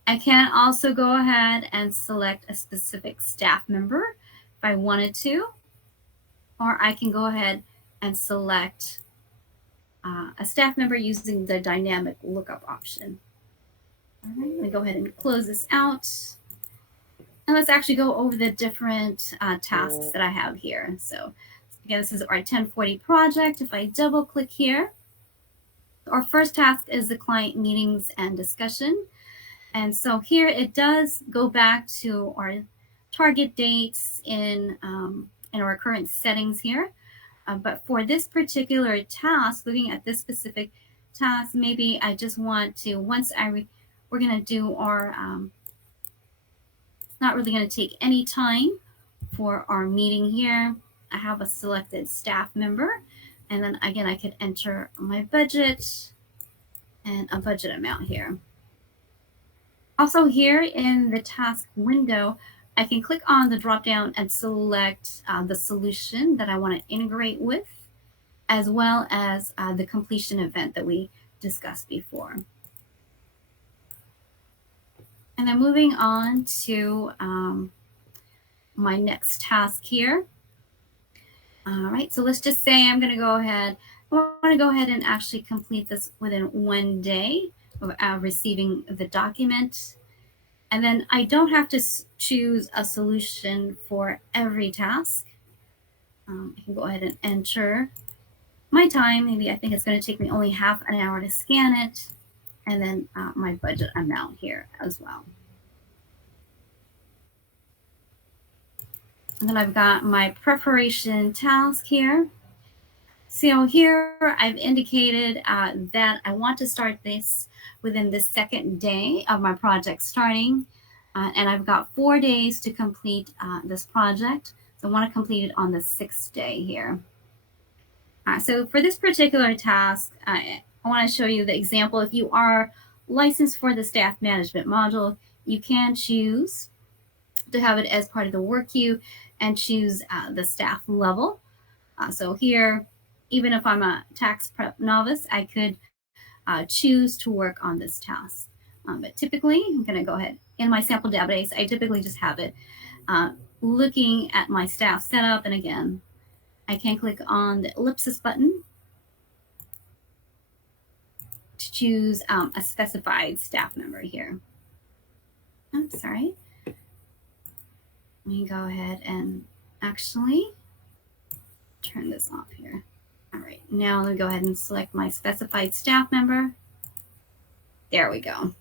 I can also go ahead and select a specific staff member if I wanted to, or I can go ahead and select a staff member using the dynamic lookup option. All right, let me go ahead and close this out. And let's actually go over the different tasks that I have here. So again, this is our 1040 project. If I double click here, our first task is the client meetings and discussion. And so here it does go back to our target dates in our current settings here. But for this particular task, looking at this specific task, maybe I just want to, we're going to do our, it's not really going to take any time for our meeting here. I have a selected staff member, and then again, I could enter my budget and a budget amount here. Also here in the task window, I can click on the drop down and select the solution that I want to integrate with, as well as the completion event that we discussed before. And then moving on to my next task here. All right, so let's just say I'm going to go ahead. I want to go ahead and actually complete this within 1 day of receiving the document. And then I don't have to choose a solution for every task. I can go ahead and enter my time. Maybe I think it's going to take me only half an hour to scan it, and then my budget amount here as well. And then I've got my preparation task here. So here I've indicated that I want to start this within the second day of my project starting. And I've got 4 days to complete this project. So I want to complete it on the 6th day here. So for this particular task, I want to show you the example. If you are licensed for the staff management module, you can choose to have it as part of the work queue and choose the staff level. So here, even if I'm a tax prep novice, I could choose to work on this task. But typically, I'm going to go ahead. In my sample database, I typically just have it looking at my staff setup. And again, I can click on the ellipsis button to choose a specified staff member here. I'm sorry. Let me go ahead and actually turn this off here. All right, now let me go ahead and select my specified staff member. There we go.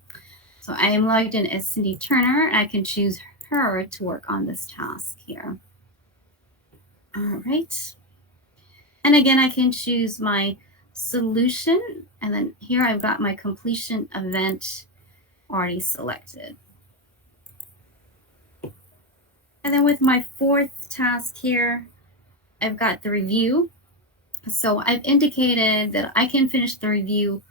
So I am logged in as Cindy Turner, and I can choose her to work on this task here. All right. And again, I can choose my solution, and then here I've got my completion event already selected. And then with my 4th task here, I've got the review. So I've indicated that I can finish the review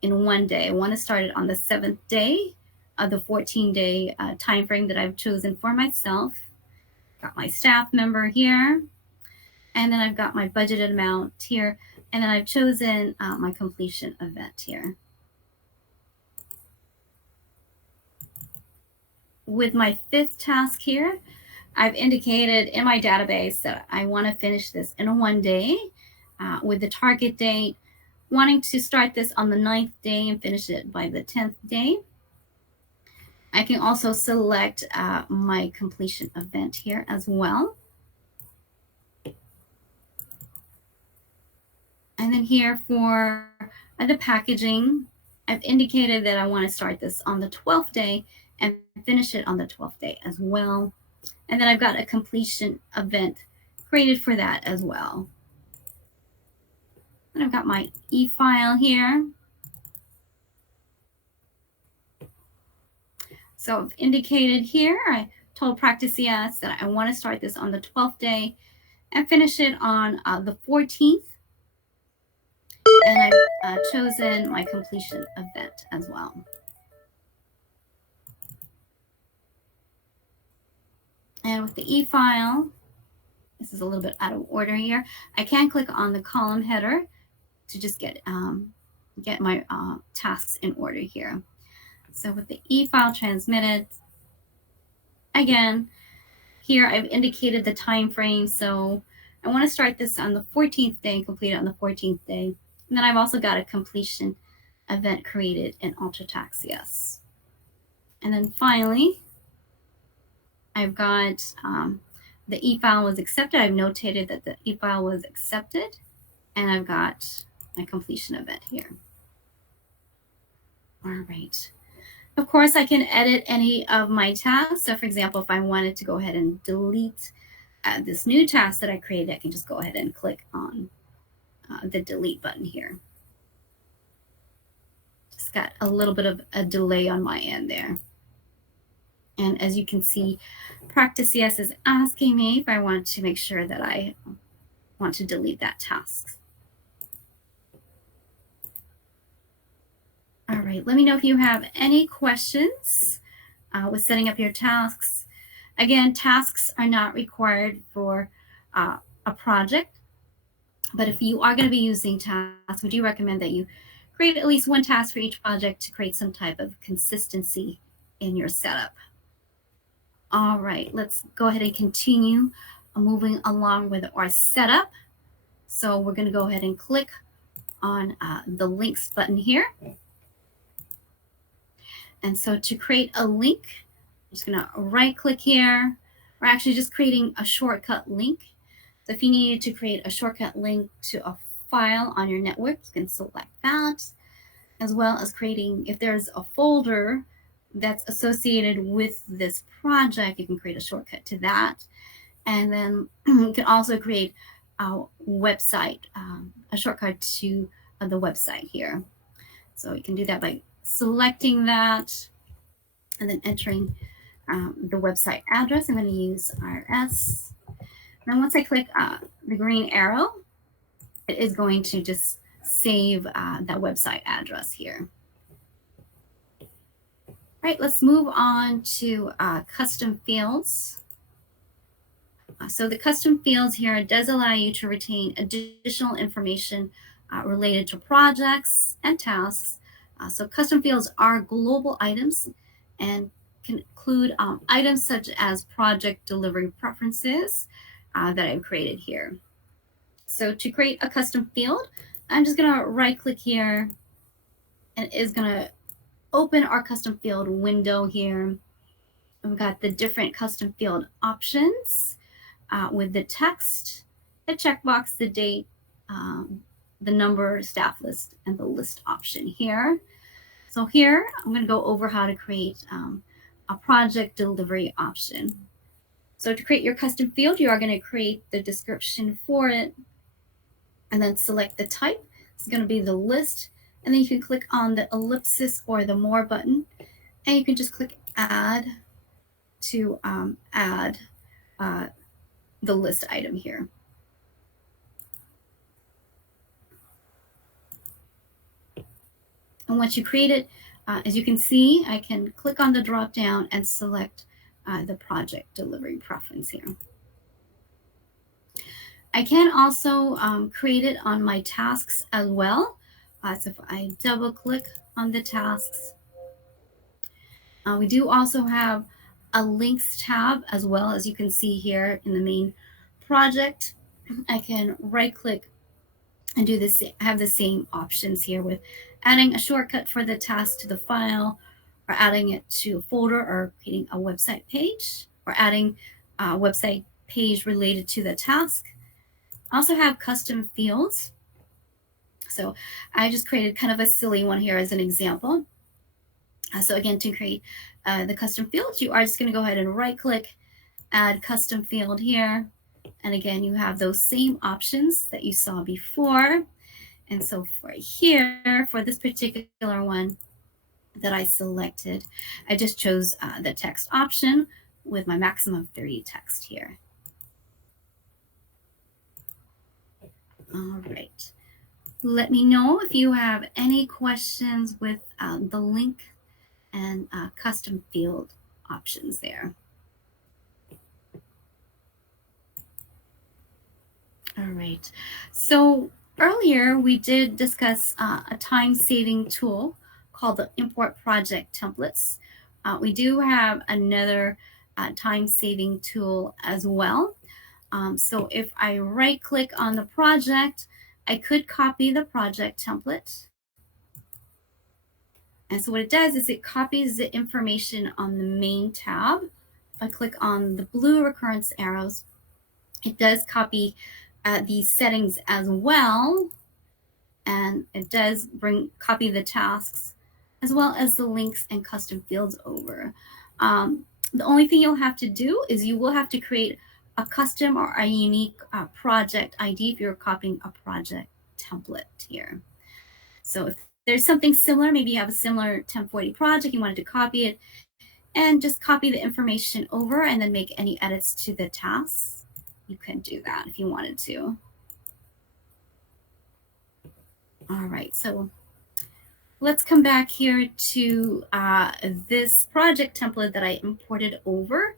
in 1 day. I want to start it on the 7th day of the 14-day time frame that I've chosen for myself. Got my staff member here, and then I've got my budgeted amount here, and then I've chosen my completion event here. With my 5th task here, I've indicated in my database that I want to finish this in 1 day with the target date, wanting to start this on the 9th day and finish it by the 10th day. I can also select my completion event here as well. And then here for the packaging, I've indicated that I want to start this on the 12th day and finish it on the 12th day as well. And then I've got a completion event created for that as well. And I've got my e-file here. So I've indicated here, I told PracticeCS that I want to start this on the 12th day and finish it on the 14th. And I've chosen my completion event as well. And with the e-file, this is a little bit out of order here. I can click on the column header to just get my tasks in order here. So with the e-file transmitted, again, here I've indicated the time frame. So I want to start this on the 14th day and complete it on the 14th day. And then I've also got a completion event created in UltraTax. And then finally, I've got the e-file was accepted. I've notated that the e-file was accepted. And I've got my completion event here. All right. Of course, I can edit any of my tasks. So for example, if I wanted to go ahead and delete this new task that I created, I can just go ahead and click on the delete button here. Just got a little bit of a delay on my end there. And as you can see, PracticeCS is asking me if I want to make sure that I want to delete that task. All right, let me know if you have any questions with setting up your tasks. Again, tasks are not required for a project, but if you are going to be using tasks, we do recommend that you create at least one task for each project to create some type of consistency in your setup. All right, let's go ahead and continue moving along with our setup. So we're going to go ahead and click on the links button here. And so to create a link, I'm just going to right click here. We're actually just creating a shortcut link. So if you needed to create a shortcut link to a file on your network, you can select that, as well as creating, if there's a folder that's associated with this project, you can create a shortcut to that. And then you can also create a website, a shortcut to the website here. So you can do that by selecting that and then entering the website address. I'm going to use RS. Then once I click the green arrow, it is going to just save that website address here. All right, let's move on to custom fields. So the custom fields here does allow you to retain additional information related to projects and tasks. So custom fields are global items and can include items such as project delivery preferences that I've created here. So to create a custom field, I'm just going to right click here and it is going to open our custom field window here. We've got the different custom field options with the text, the checkbox, the date, the number, staff list, and the list option here. So here, I'm going to go over how to create a project delivery option. So to create your custom field, you are going to create the description for it and then select the type. It's going to be the list. And then you can click on the ellipsis or the more button, and you can just click add to add the list item here. And once you create it, as you can see, I can click on the drop down and select the project delivery preference here. I can also create it on my tasks as well. So if I double click on the tasks, we do also have a links tab as well, as you can see here in the main project. I can right click and do this, have the same options here with adding a shortcut for the task to the file, or adding it to a folder, or creating a website page, or adding a website page related to the task. I also have custom fields. So I just created kind of a silly one here as an example. So again, to create the custom field, you are just going to go ahead and right click, add custom field here. And again, you have those same options that you saw before. And so for here, for this particular one that I selected, I just chose the text option with my maximum of 30 text here. All right. Let me know if you have any questions with the link and custom field options there. All right. So earlier we did discuss a time-saving tool called the Import Project Templates. We do have another time-saving tool as well. So if I right-click on the project, I could copy the project template. And so what it does is it copies the information on the main tab. If I click on the blue recurrence arrows, it does copy these settings as well. And it does copy the tasks as well as the links and custom fields over. The only thing you'll have to do is you will have to create a custom or a unique project ID if you're copying a project template here. So if there's something similar, maybe you have a similar 1040 project, you wanted to copy it, and just copy the information over and then make any edits to the tasks, you can do that if you wanted to. All right, so let's come back here to this project template that I imported over.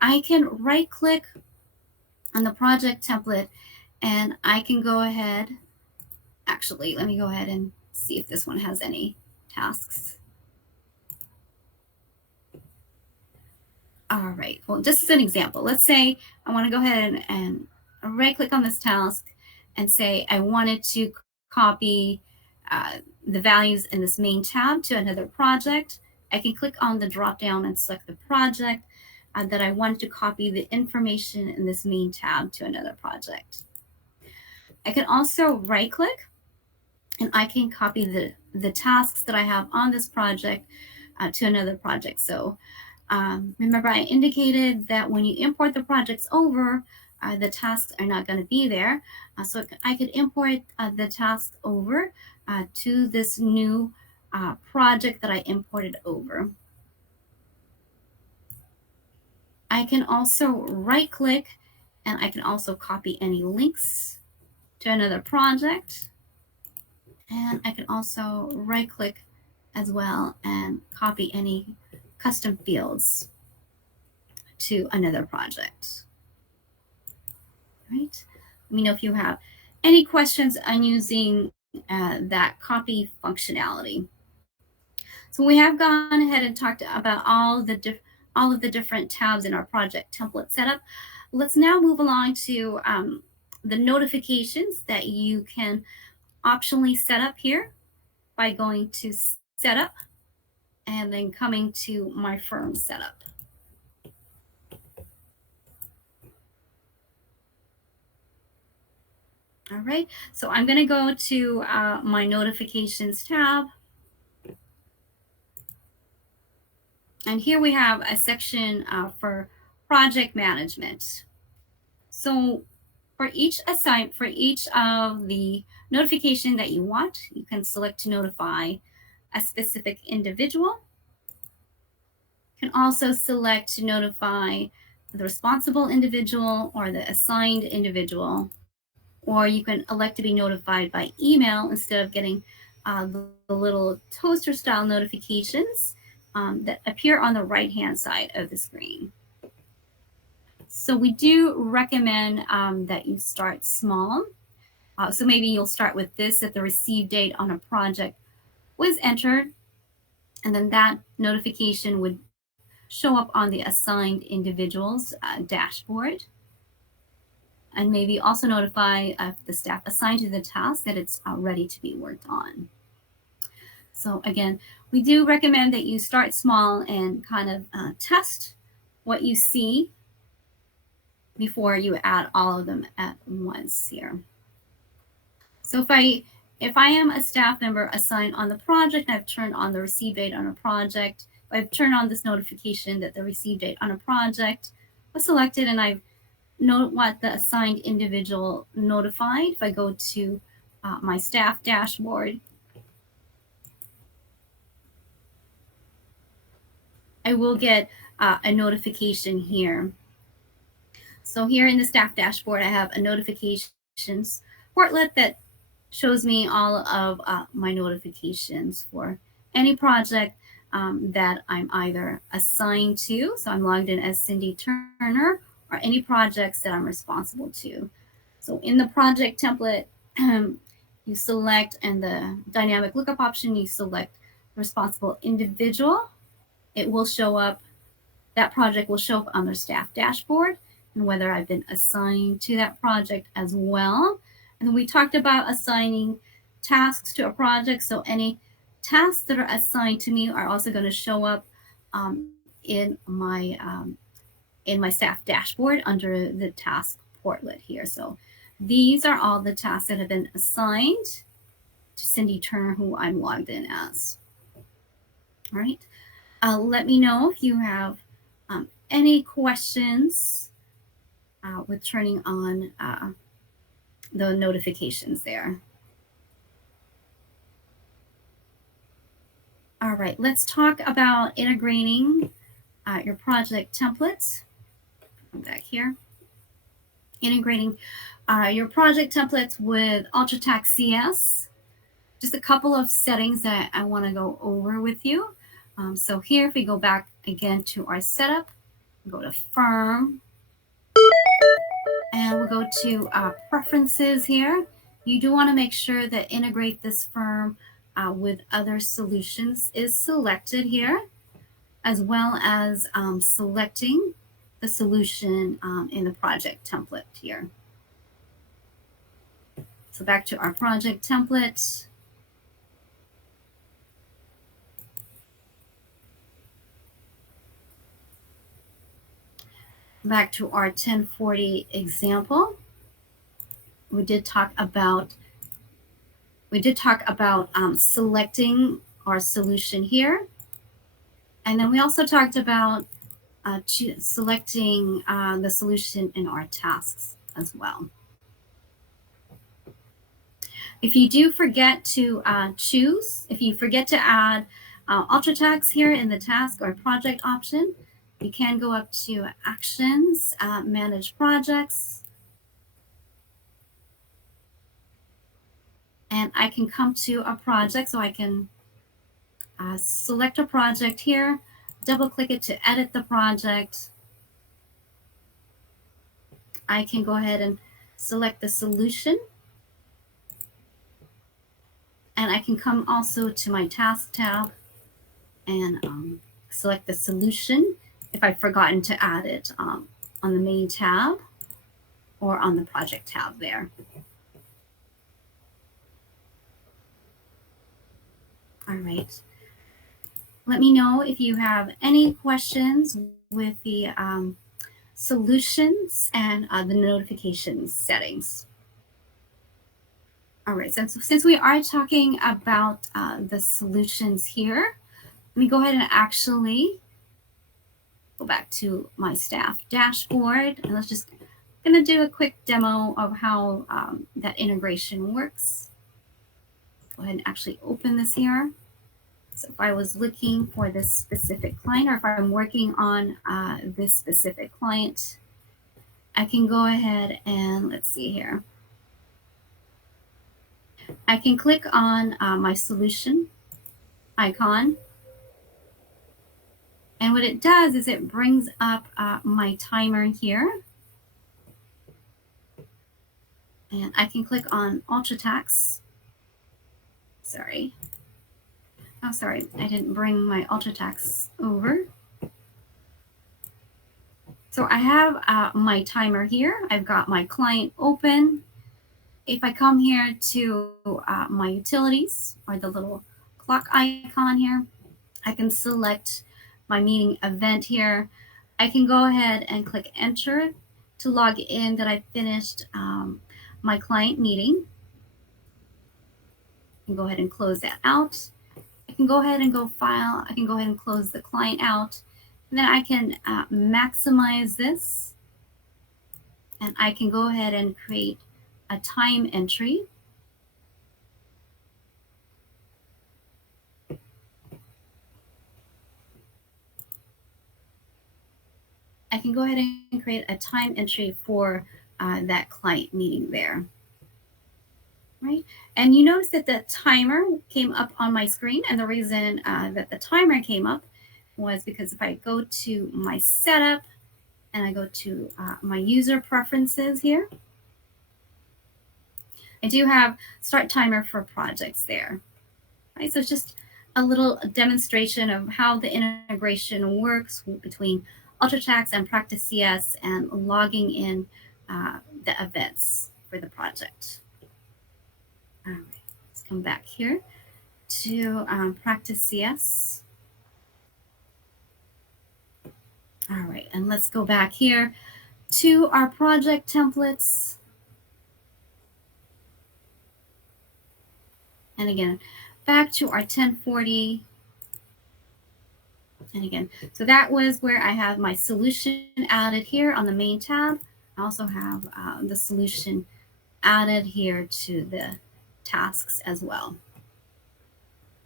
I can right click on the project template and I can go ahead. Actually, let me go ahead and see if this one has any tasks. All right, well, just as an example, let's say I want to go ahead and right click on this task and say I wanted to copy the values in this main tab to another project. I can click on the drop down and select the project that I wanted to copy the information in this main tab to another project. I can also right click and I can copy the tasks that I have on this project to another project. So Remember, I indicated that when you import the projects over, the tasks are not going to be there. So I could import the task over to this new project that I imported over. I can also right-click, and I can also copy any links to another project. And I can also right-click as well and copy any custom fields to another project. Right? Let me know if you have any questions on using that copy functionality. So we have gone ahead and talked about all of the different tabs in our project template setup. Let's now move along to the notifications that you can optionally set up here by going to Setup and then coming to My Firm Setup. All right, so I'm going to go to my Notifications tab. And here we have a section for project management. So for each of the notification that you want, you can select to notify a specific individual. You can also select to notify the responsible individual or the assigned individual, or you can elect to be notified by email instead of getting the little toaster style notifications that appear on the right-hand side of the screen. So we do recommend that you start small. So maybe you'll start with this: that the receive date on a project was entered, and then that notification would show up on the assigned individual's dashboard. And maybe also notify the staff assigned to the task that it's ready to be worked on. So again, we do recommend that you start small and kind of test what you see before you add all of them at once here. So if I am a staff member assigned on the project, I've turned on the receive date on a project, I've turned on this notification that the receive date on a project was selected, and I've want the assigned individual notified. If I go to my staff dashboard, I will get a notification here. So here in the staff dashboard, I have a notifications portlet that shows me all of my notifications for any project that I'm either assigned to. So I'm logged in as Cindy Turner, or any projects that I'm responsible to. So in the project template, you select, and the dynamic lookup option, you select responsible individual. It will show up, that project will show up on the staff dashboard, and whether I've been assigned to that project as well. And then we talked about assigning tasks to a project. So any tasks that are assigned to me are also going to show up in my staff dashboard under the task portlet here. So these are all the tasks that have been assigned to Cindy Turner, who I'm logged in as. All right. Let me know if you have any questions with turning on the notifications there. All right, let's talk about integrating your project templates. Come back here. Integrating your project templates with UltraTax CS. Just a couple of settings that I want to go over with you. So here, if we go back again to our setup, go to Firm, and we'll go to Preferences here. You do want to make sure that Integrate this firm with other solutions is selected here, as well as selecting the solution in the project template here. So back to our project template. Back to our 1040 example. We did talk about selecting our solution here. And then we also talked about selecting the solution in our tasks as well. If you do forget to choose, if you forget to add ultra text here in the task or project option, you can go up to Actions, Manage Projects, and I can come to a project, so I can select a project here, double click it to edit the project. I can go ahead and select the solution, and I can come also to my task tab and select the solution if I've forgotten to add it on the main tab or on the project tab there. All right. Let me know if you have any questions with the solutions and the notifications settings. All right, since we are talking about the solutions here, let me go ahead and actually go back to my staff dashboard, and let's just going to do a quick demo of how that integration works. Go ahead and actually open this here. So if I was looking for this specific client, or if I'm working on this specific client, I can go ahead and let's see here. I can click on my solution icon. And what it does is it brings up my timer here. And I can click on Ultra Text. Sorry. Oh, sorry, I didn't bring my Ultra Text over. So I have my timer here. I've got my client open. If I come here to my utilities, or the little clock icon here, I can select my meeting event here. I can go ahead and click enter to log in that I finished my client meeting. I can go ahead and close that out. I can go ahead and go file. I can go ahead and close the client out. And then I can maximize this. And I can go ahead and create a time entry. I can go ahead and create a time entry for that client meeting there. Right? And you notice that the timer came up on my screen, and the reason that the timer came up was because if I go to my setup and I go to my user preferences here, I do have start timer for projects there. Right? So it's just a little demonstration of how the integration works between UltraTax and PracticeCS and logging in the events for the project. All right, let's come back here to PracticeCS. All right, and let's go back here to our project templates. And again, back to our 1040. And again, so that was where I have my solution added here on the main tab. I also have the solution added here to the tasks as well.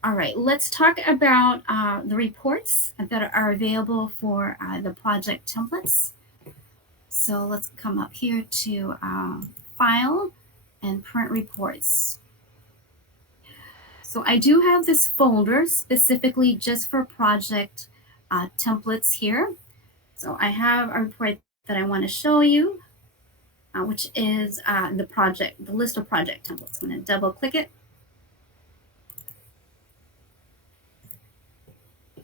All right, let's talk about the reports that are available for the project templates. So let's come up here to File and Print Reports. So I do have this folder specifically just for project templates here. So I have a report that I want to show you, which is the list of project templates. I'm going to double click it.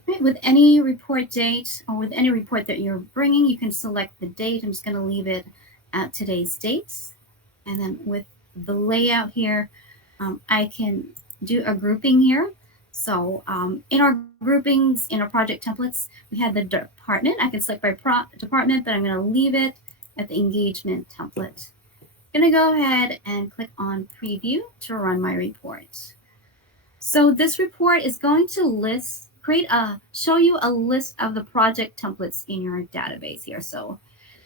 Right, with any report date or with any report that you're bringing, you can select the date. I'm just going to leave it at today's dates. And then with the layout here, I can do a grouping here. So in our groupings, in our project templates, we had the department. I can select by department, but I'm going to leave it at the engagement template. I'm going to go ahead and click on preview to run my report. So this report is going to list show you a list of the project templates in your database here. So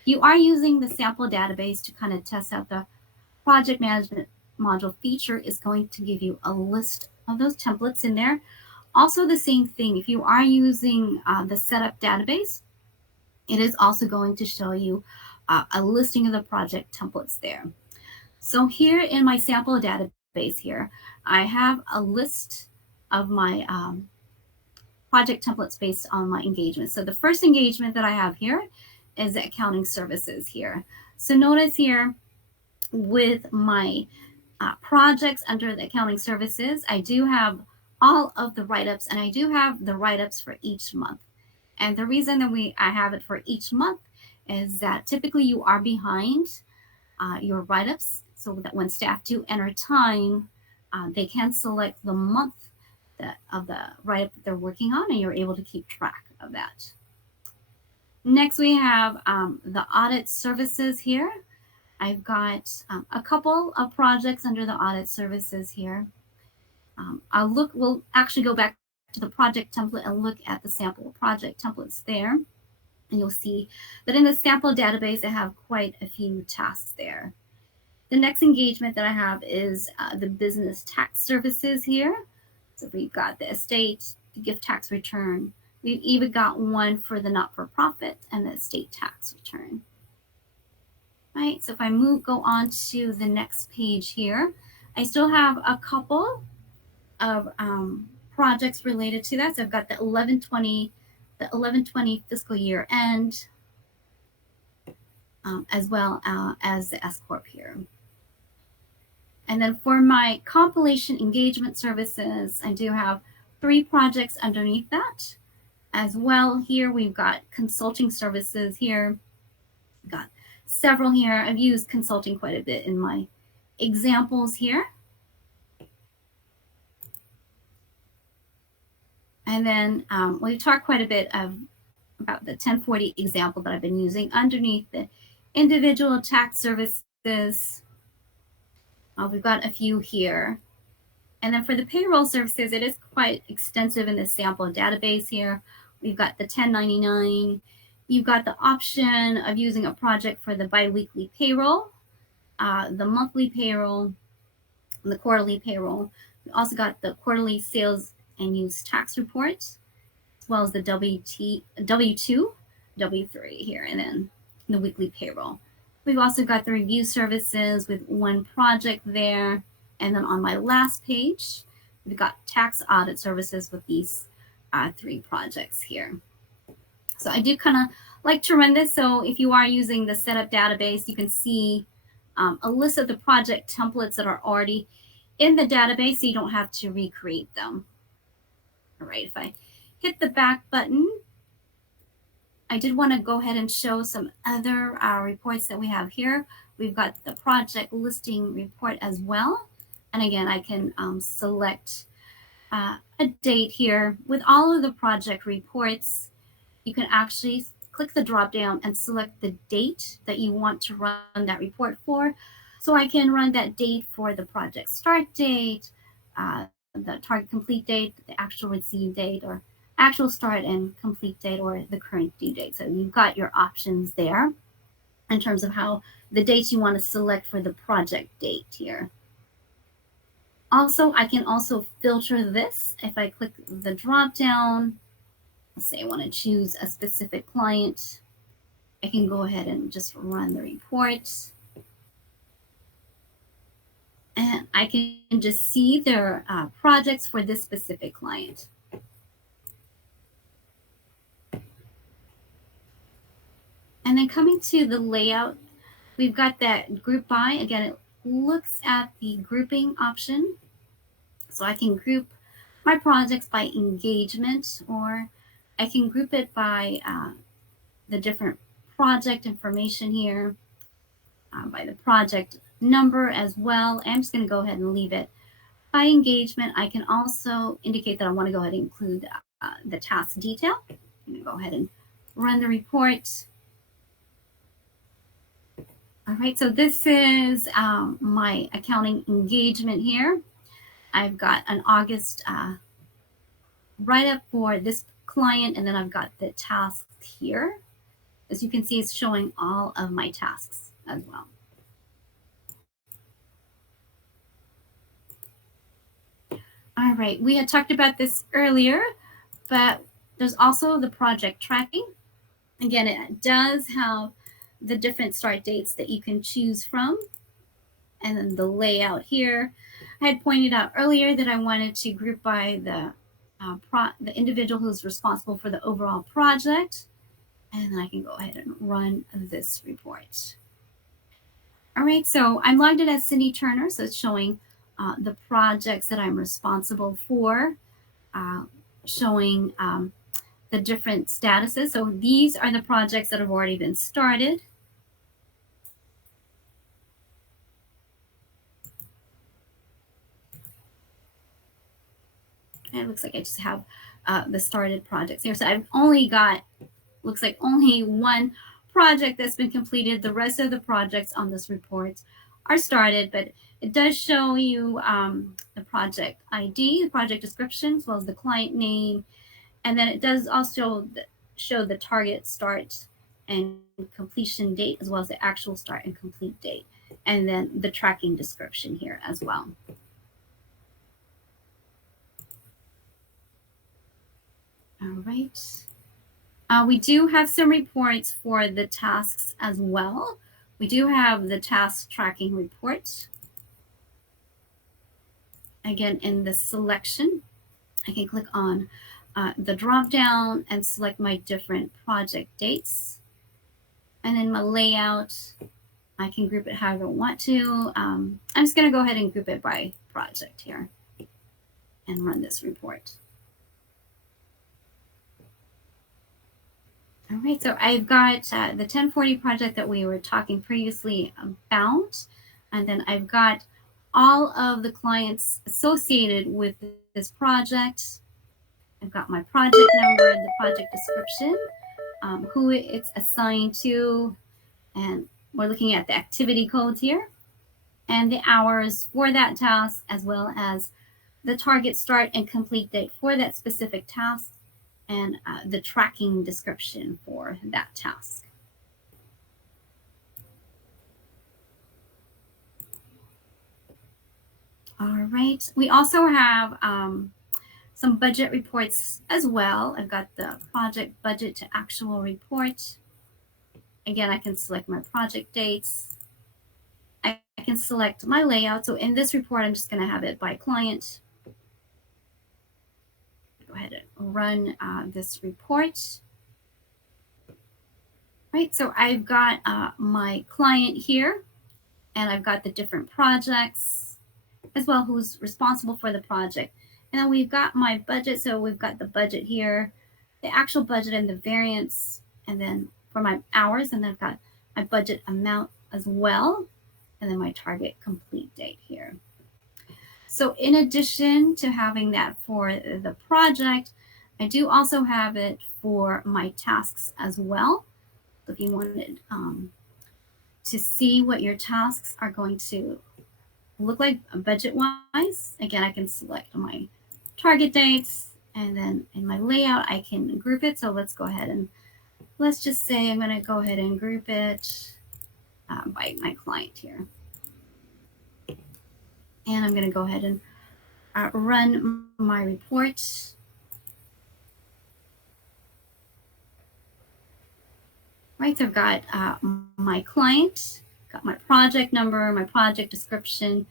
you are using the sample database to kind of test out the project management module feature is going to give you a list of those templates in there. Also the same thing, if you are using the setup database, it is also going to show you a listing of the project templates there. So here in my sample database here, I have a list of my project templates based on my engagement. So the first engagement that I have here is the accounting services here. So notice here with my projects under the accounting services, I do have all of the write-ups, and I do have the write-ups for each month. And the reason that I have it for each month is that typically you are behind your write-ups, so that when staff do enter time, they can select the month of the write-up that they're working on, and you're able to keep track of that. Next, we have the audit services here. I've got a couple of projects under the audit services here. We'll actually go back to the project template and look at the sample project templates there. And you'll see that in the sample database, I have quite a few tasks there. The next engagement that I have is the business tax services here. So we've got the estate, the gift tax return. We've even got one for the not-for-profit and the estate tax return. Right, so if I go on to the next page here, I still have a couple of projects related to that. So I've got the 11/20 fiscal year end, as well as the S Corp here. And then for my compilation engagement services, I do have 3 projects underneath that. As well here, we've got consulting services here. We've got several here. I've used consulting quite a bit in my examples here. And then we've talked quite a bit about the 1040 example that I've been using underneath the individual tax services. We've got a few here. And then for the payroll services, it is quite extensive in the sample database here. We've got the 1099. You've got the option of using a project for the biweekly payroll, the monthly payroll, and the quarterly payroll. We also got the quarterly sales and use tax reports, as well as the W2, W3 here, and then the weekly payroll. We've also got the review services with 1 project there. And then on my last page, we've got tax audit services with these 3 projects here. So I do kind of like to run this. So if you are using the setup database, you can see a list of the project templates that are already in the database, so you don't have to recreate them. All right, if I hit the back button, I did want to go ahead and show some other reports that we have here. We've got the project listing report as well. And again, I can select a date here. With all of the project reports, you can actually click the drop down and select the date that you want to run that report for. So I can run that date for the project start date, the target complete date, the actual receive date, or actual start and complete date, or the current due date. So you've got your options there in terms of how the dates you want to select for the project date here. Also, I can also filter this. If I click the drop down, let's say I want to choose a specific client, I can go ahead and just run the report. And I can just see their projects for this specific client. And then coming to the layout, we've got that group by. Again, it looks at the grouping option. So I can group my projects by engagement, or I can group it by the different project information here, by the project number as well. I'm just going to go ahead and leave it by engagement. I can also indicate that I want to go ahead and include the task detail. I'm going to go ahead and run the report. All right, so this is my accounting engagement here. I've got an August write-up for this client, and then I've got the tasks here. As you can see, it's showing all of my tasks as well. All right, we had talked about this earlier, but there's also the project tracking. Again, it does have the different start dates that you can choose from, and then the layout here. I had pointed out earlier that I wanted to group by the individual who's responsible for the overall project, and then I can go ahead and run this report. All right, so I'm logged in as Cindy Turner, so it's showing the projects that I'm responsible for, showing the different statuses. So these are the projects that have already been started. And it looks like I just have the started projects here. So I've only got, looks like only one project that's been completed. The rest of the projects on this report are started, but it does show you the project ID, the project description, as well as the client name. And then it does also show the target start and completion date, as well as the actual start and complete date. And then the tracking description here as well. All right. We do have some reports for the tasks as well. We do have the task tracking report. Again, in the selection, I can click on the drop down and select my different project dates. And in my layout, I can group it however I want to. I'm just going to go ahead and group it by project here and run this report. All right, so I've got the 1040 project that we were talking previously about, and then I've got all of the clients associated with this project. I've got my project number, the project description, who it's assigned to, and we're looking at the activity codes here, and the hours for that task, as well as the target start and complete date for that specific task, and the tracking description for that task. All right, we also have some budget reports as well. I've got the project budget to actual report. Again, I can select my project dates. I can select my layout. So in this report, I'm just going to have it by client. Go ahead and run this report. Right, so I've got my client here, and I've got the different projects as well, who's responsible for the project. And then we've got my budget. So we've got the budget here, the actual budget and the variance, and then for my hours, and then I've got my budget amount as well, and then my target complete date here. So in addition to having that for the project, I do also have it for my tasks as well. So if you wanted to see what your tasks are going to look like budget-wise, again, I can select my target dates, and then in my layout, I can group it. So let's go ahead and let's just say I'm going to go ahead and group it by my client here. And I'm going to go ahead and run my report. Right, so I've got my client, got my project number, my project description,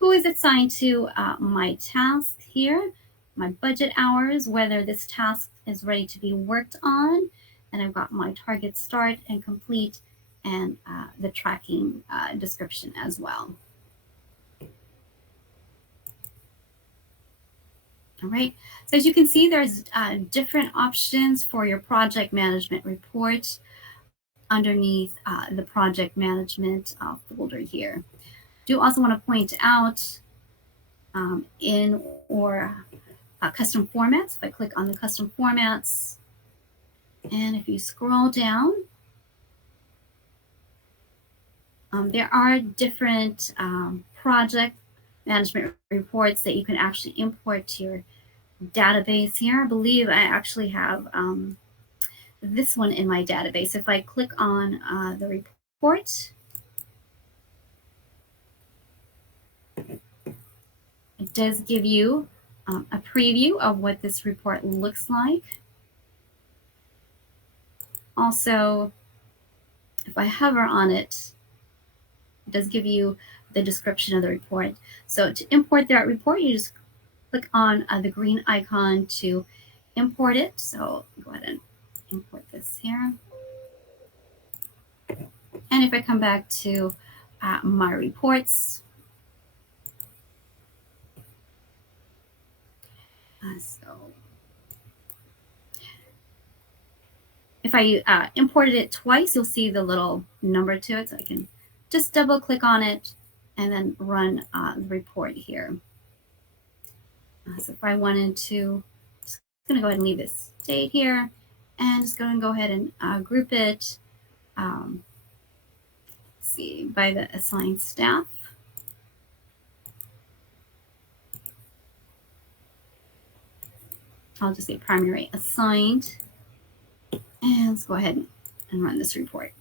who is assigned to my task here, my budget hours, whether this task is ready to be worked on, and I've got my target start and complete, and the tracking description as well. All right, so as you can see, there's different options for your project management report underneath the project management folder here. Do also want to point out in or custom formats. If I click on the custom formats, and if you scroll down, there are different project management reports that you can actually import to your database here. I believe I actually have this one in my database. If I click on the report, it does give you a preview of what this report looks like. Also, if I hover on it, it does give you the description of the report. So to import that report, you just click on the green icon to import it. So go ahead and import this here. And if I come back to my reports, so if I imported it twice, you'll see the little number to it. So I can just double click on it and then run the report here. So if I wanted to, just going to go ahead and leave this date here and just go ahead and group it, let's see, by the assigned staff. I'll just say primary assigned. And let's go ahead and run this report.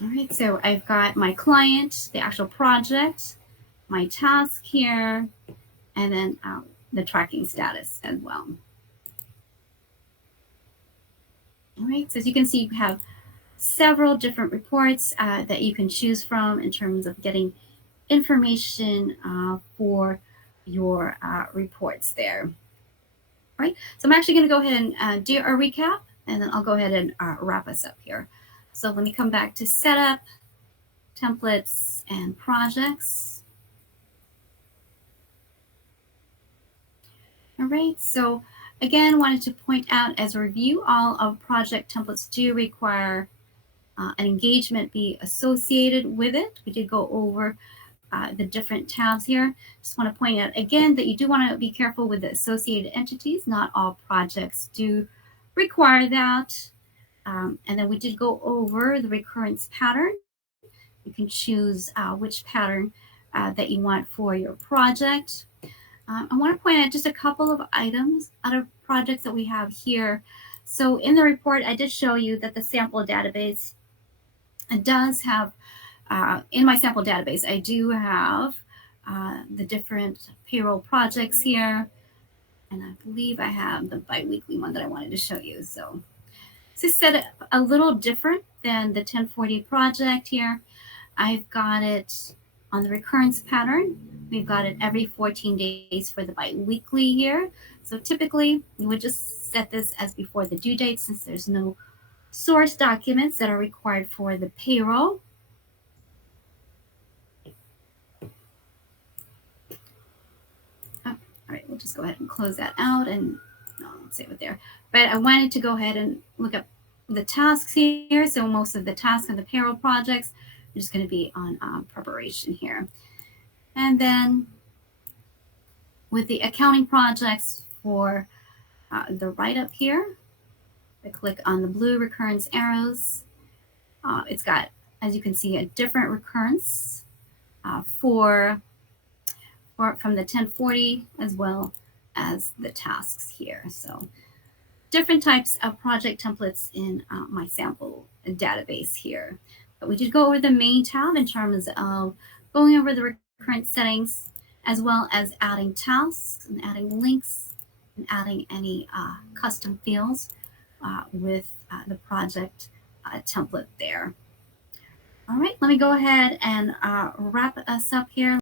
All right, so I've got my client, the actual project, my task here, and then the tracking status as well. All right, so as you can see, you have several different reports that you can choose from in terms of getting information for your reports there. All right, so I'm actually going to go ahead and do a recap, and then I'll go ahead and wrap us up here. So let me come back to setup, templates, and projects. All right, so again, wanted to point out as a review, all of project templates do require an engagement be associated with it. We did go over the different tabs here. Just want to point out again that you do want to be careful with the associated entities. Not all projects do require that. And then we did go over the recurrence pattern. You can choose which pattern that you want for your project. I want to point out just a couple of items out of projects that we have here. So in the report, I did show you that the sample database does have, in my sample database, I do have the different payroll projects here. And I believe I have the biweekly one that I wanted to show you. So this is set a little different than the 1040 project here. I've got it on the recurrence pattern. We've got it every 14 days for the biweekly here. So typically, you would just set this as before the due date since there's no source documents that are required for the payroll. All right, we'll just go ahead and close that out and save it there. But I wanted to go ahead and look up the tasks here. So most of the tasks on the payroll projects are just going to be on preparation here. And then with the accounting projects for the write-up here, I click on the blue recurrence arrows. It's got, as you can see, a different recurrence from the 1040 as well as the tasks here. So different types of project templates in my sample database here. But we did go over the main tab in terms of going over the recurrent settings, as well as adding tasks and adding links and adding any custom fields with the project template there. All right, let me go ahead and wrap us up here.